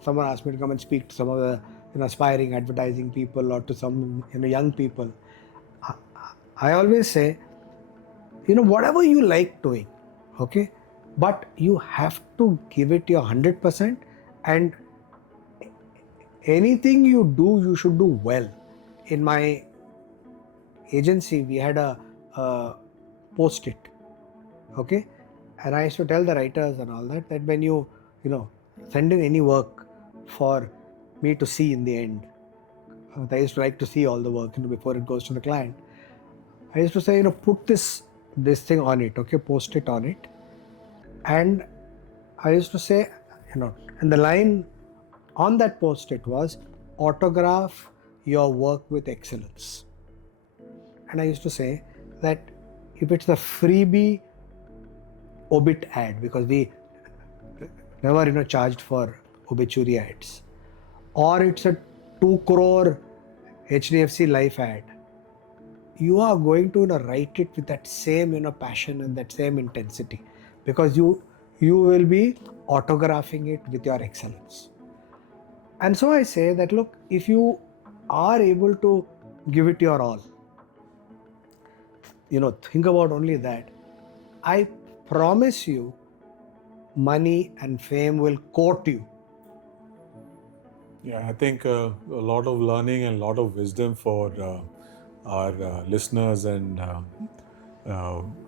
someone asks me to come and speak to some of the aspiring advertising people or to some young people, I always say, whatever you like doing, okay, but you have to give it your 100%, and anything you do, you should do well. In my agency, we had a post-it, okay, and I used to tell the writers and all that when you send in any work for me to see in the end, I used to like to see all the work before it goes to the client. I used to say, put this thing on it, okay, post it on it. And I used to say, and the line on that post-it was, autograph your work with excellence. And I used to say that if it's a freebie obit ad, because we never charged for obituary ads, or it's a 2 crore HDFC Life ad, you are going to write it with that same passion and that same intensity, because you will be autographing it with your excellence. And so I say that, look, if you are able to give it your all, think about only that, I promise you, money and fame will court you. Yeah, I think a lot of learning and a lot of wisdom for our listeners and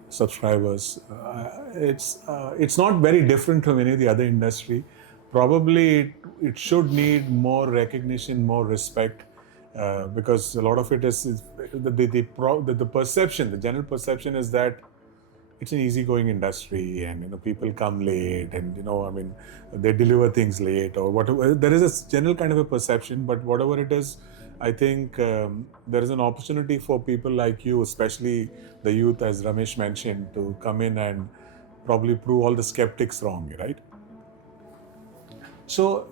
subscribers. It's not very different from any of the other industry. Probably it should need more recognition, more respect, because a lot of it is the perception. The general perception is that it's an easygoing industry, and people come late, and they deliver things late or whatever. There is a general kind of a perception, but whatever it is, I think there is an opportunity for people like you, especially the youth, as Ramesh mentioned, to come in and probably prove all the skeptics wrong, right? So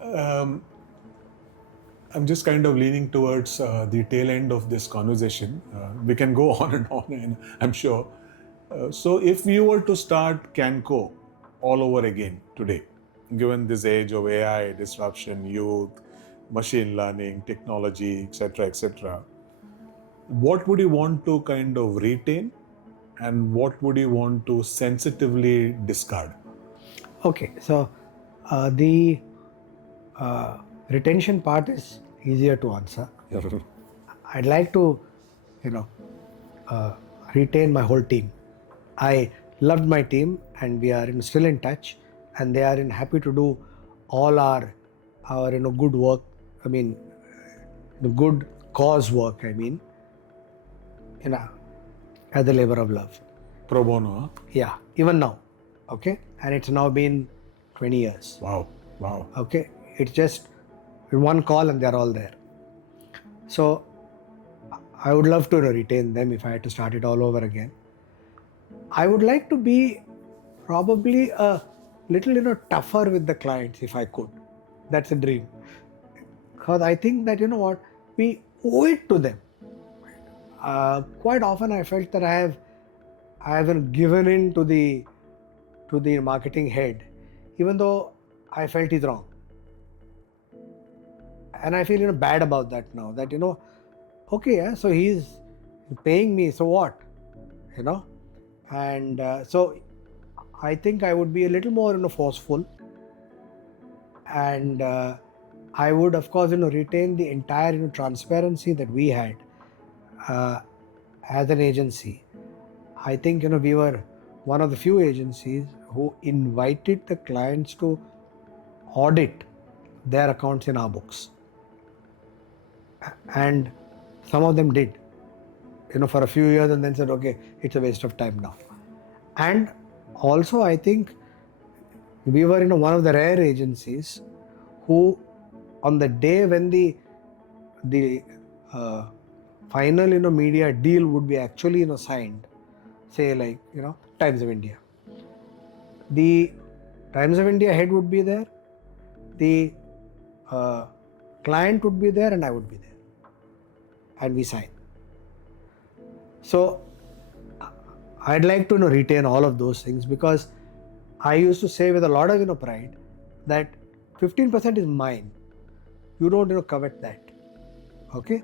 I'm just kind of leaning towards the tail end of this conversation. We can go on and on, and I'm sure. So if you were to start Canco all over again today, given this age of AI, disruption, youth, machine learning, technology, etc., what would you want to kind of retain and what would you want to sensitively discard? Okay, so the retention part is easier to answer. I'd like to, you know, retain my whole team. I loved my team, and we are still in touch, and they are happy to do all our good work. I mean, the good cause work. I mean, as a labor of love. Pro bono, huh? Yeah, even now. Okay, and it's now been 20 years. Wow. Okay, it's just one call and they're all there. So I would love to retain them if I had to start it all over again. I would like to be probably a little tougher with the clients if I could. That's a dream. Because I think that we owe it to them. Quite often I felt that I have given in to the marketing head, even though I felt he's wrong. And I feel bad about that now. That okay, yeah, so he's paying me, so what? And so I think I would be a little more forceful, and I would of course retain the entire transparency that we had as an agency. I think we were one of the few agencies who invited the clients to audit their accounts in our books, and some of them did for a few years and then said, okay, it's a waste of time now. And also I think we were one of the rare agencies who, on the day when the final media deal would be actually signed, say like Times of India, the Times of India head would be there, the client would be there, and I would be there, and we sign. So I'd like to retain all of those things, because I used to say with a lot of pride that 15% is mine. You don't covet that. Okay,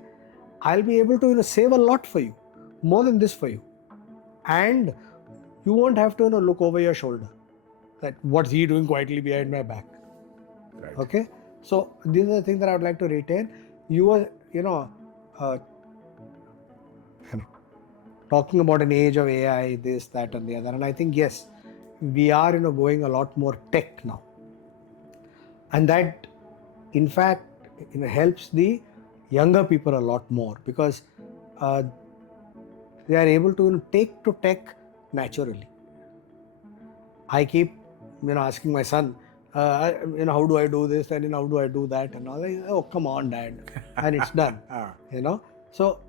I'll be able to save a lot for you, more than this for you, and you won't have to look over your shoulder that what's he doing quietly behind my back. Right. Okay, so these are the things that I would like to retain. You were talking about an age of AI, this, that, and the other, and I think yes, we are going a lot more tech now, and that in fact helps the younger people a lot more, because they are able to take to tech naturally. I keep asking my son, how do I do this, and how do I do that, and all. Oh, come on, Dad, and it's done. So,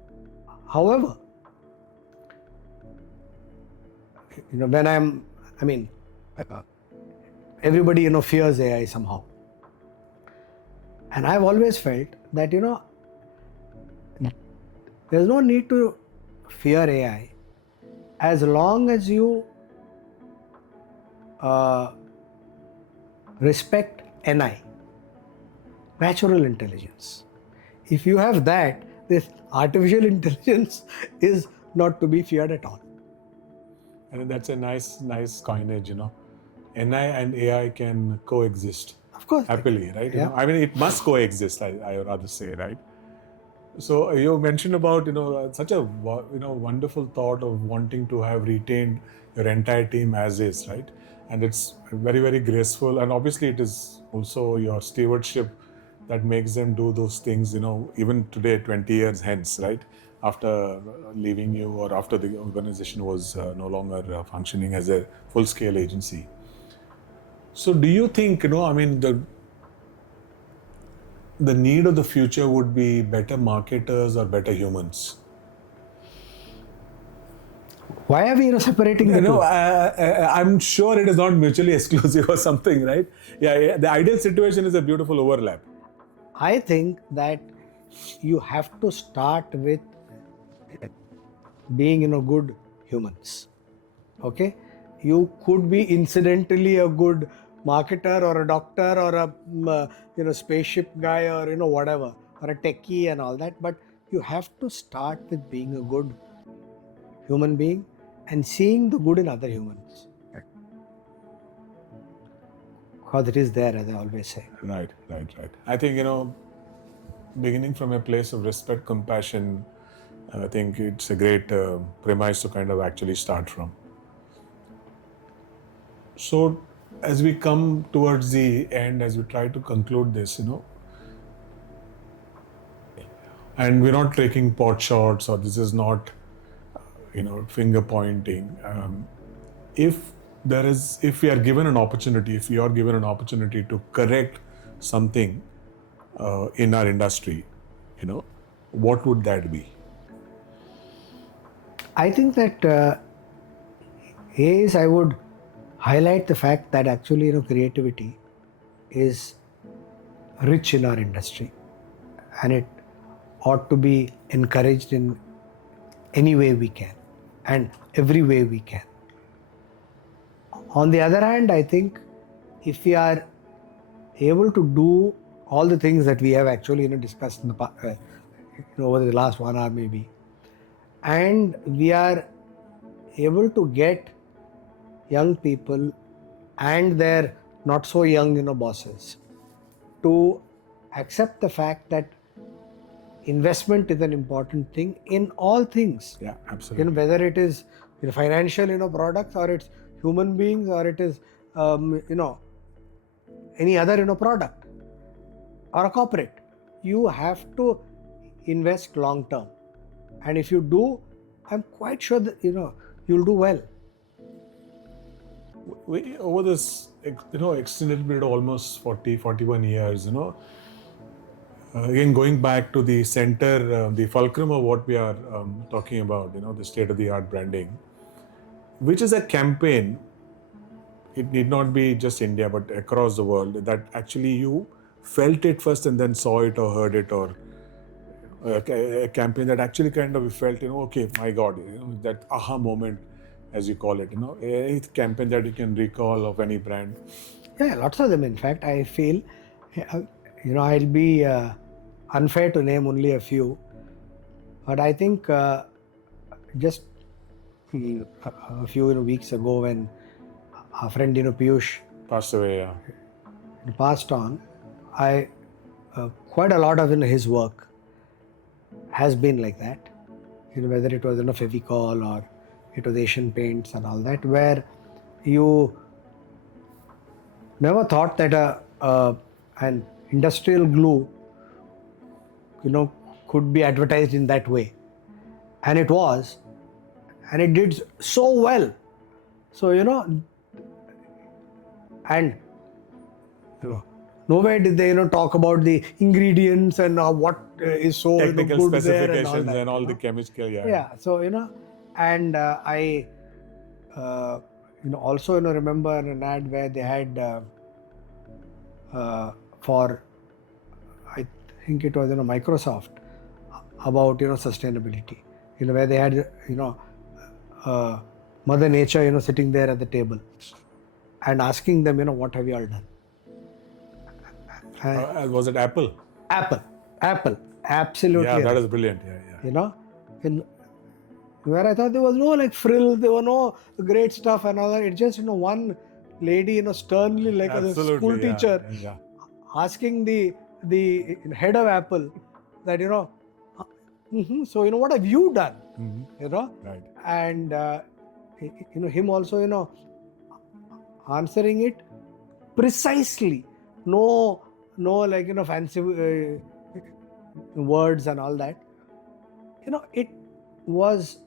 however, when everybody fears AI somehow, and I've always felt that there's no need to fear AI as long as you respect NI, natural intelligence. If you have that, this artificial intelligence is not to be feared at all. And that's a nice coinage, NI and AI can coexist. Of course. Happily, right? Yeah. It must coexist, I would rather say, right? So you mentioned about, such a, wonderful thought of wanting to have retained your entire team as is, right? And it's very, very graceful. And obviously it is also your stewardship that makes them do those things, even today, 20 years hence, right? After leaving you, or after the organization was no longer functioning as a full-scale agency. So do you think, the need of the future would be better marketers or better humans? Why are we separating the two? I'm sure it is not mutually exclusive or something, right? Yeah, the ideal situation is a beautiful overlap. I think that you have to start with being good humans. Okay, you could be incidentally a good marketer or a doctor or a spaceship guy or whatever, or a techie and all that, but you have to start with being a good human being and seeing the good in other humans. Because it is there, as I always say. Right. I think, beginning from a place of respect, compassion, I think it's a great premise to kind of actually start from. So, as we come towards the end, as we try to conclude this, and we're not taking pot shots, or this is not, finger pointing. If we are given an opportunity, if you are given an opportunity to correct something in our industry, what would that be? I think that I would highlight the fact that actually creativity is rich in our industry, and it ought to be encouraged in any way we can and every way we can. On the other hand, I think if we are able to do all the things that we have actually discussed in the over the last 1 hour maybe, and we are able to get young people and their not so young bosses to accept the fact that investment is an important thing in all things. Yeah, absolutely. Whether it is financial products, or it's human beings, or it is any other product or a corporate, you have to invest long term, and if you do, I'm quite sure that you'll do well. We, over this extended period of almost 41 years, again going back to the center, the fulcrum of what we are talking about, the state-of-the-art branding, which is a campaign. It need not be just India, but across the world, that actually you felt it first and then saw it or heard it, or a campaign that actually kind of felt, okay, my God, that aha moment, as you call it, a campaign that you can recall of any brand. Yeah, lots of them. In fact, I feel, I'll be unfair to name only a few, but I think just a few weeks ago, when our friend Piyush Passed away, yeah. passed on, I quite a lot of his work has been like that. Whether it was Fevicol or it was Asian Paints and all that, where you never thought that an industrial glue could be advertised in that way, and it was, and it did so well. So and nowhere did they talk about the ingredients and what is so technical good specifications there and all the chemical, yeah. So and I also remember an ad where they had for, I think it was Microsoft, about sustainability, where they had Mother Nature sitting there at the table and asking them what have you all done. Was it Apple? Apple, absolutely. Yeah, that right. is brilliant. Yeah. Where I thought there was no frills, there were no great stuff and all that. It's just one lady sternly, like a school teacher, asking the head of Apple that so what have you done? Right. And him also answering it precisely, no fancy words and all that. It was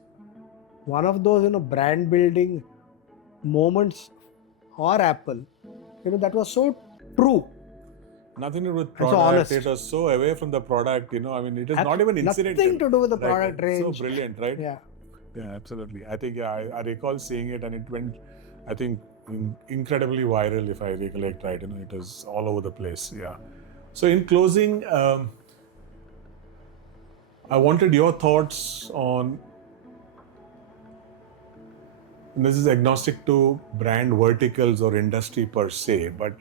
one of those brand building moments for Apple, that was so true. Nothing to do with product. So it was so away from the product, it is not even incidental. Nothing to do with the product range. So brilliant, right? Yeah, absolutely. I think I recall seeing it, and it went, I think, incredibly viral, if I recollect right. It was all over the place. Yeah. So in closing, I wanted your thoughts on this is agnostic to brand verticals or industry per se, but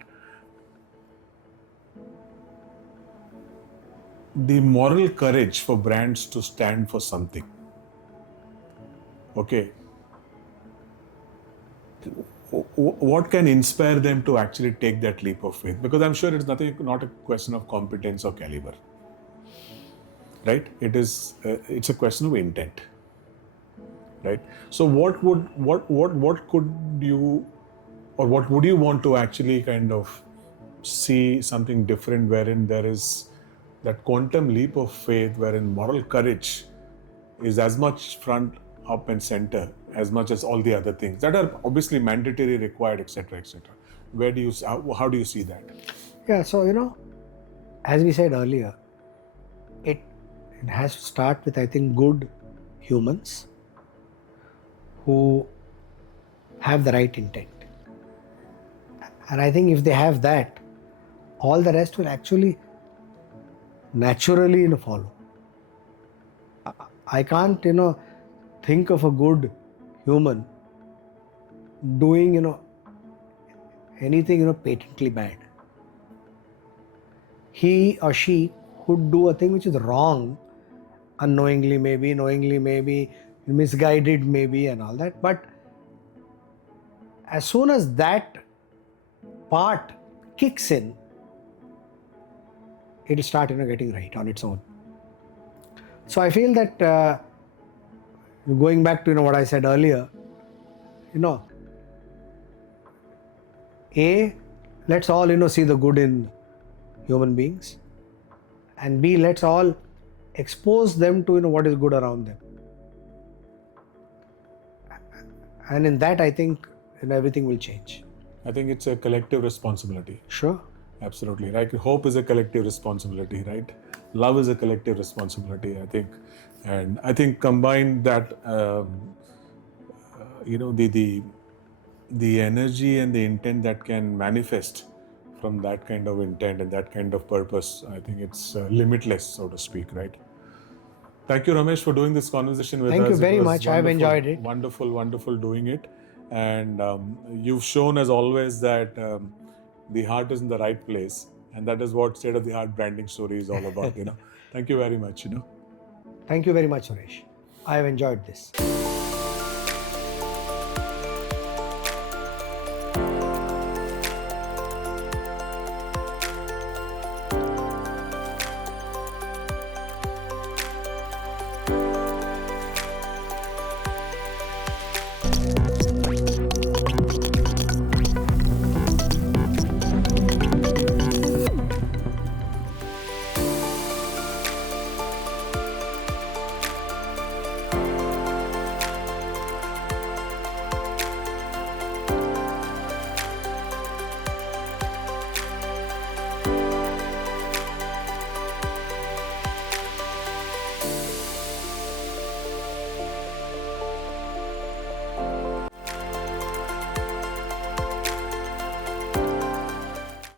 the moral courage for brands to stand for something. Okay. What can inspire them to actually take that leap of faith? Because I'm sure it's not a question of competence or caliber, right? It's a question of intent, right? So what could you, or what would you want to actually kind of see something different, wherein there is that quantum leap of faith, wherein moral courage is as much front, up and center as much as all the other things that are obviously mandatory, required, etc., etc. Where do you, how do you see that? Yeah, so as we said earlier, it has to start with, I think, good humans who have the right intent. And I think if they have that, all the rest will actually naturally follow. I can't think of a good human doing anything patently bad. He or she could do a thing which is wrong, unknowingly maybe, knowingly maybe, misguided maybe, and all that. But as soon as that part kicks in, it'll start getting right on its own. So I feel that going back to what I said earlier, let's all see the good in human beings, and B, let's all expose them to what is good around them. And in that, I think everything will change. I think it's a collective responsibility. Sure. Absolutely, right? Hope is a collective responsibility, right? Love is a collective responsibility, I think. And I think combine that, the energy and the intent that can manifest from that kind of intent and that kind of purpose, I think it's limitless, so to speak, right? Thank you, Ramesh, for doing this conversation with us. Thank you very much. I've enjoyed it. Wonderful doing it. And you've shown, as always, that the heart is in the right place. And that is what state-of-the-art branding story is all about, Thank you very much, Thank you very much, Suresh. I have enjoyed this.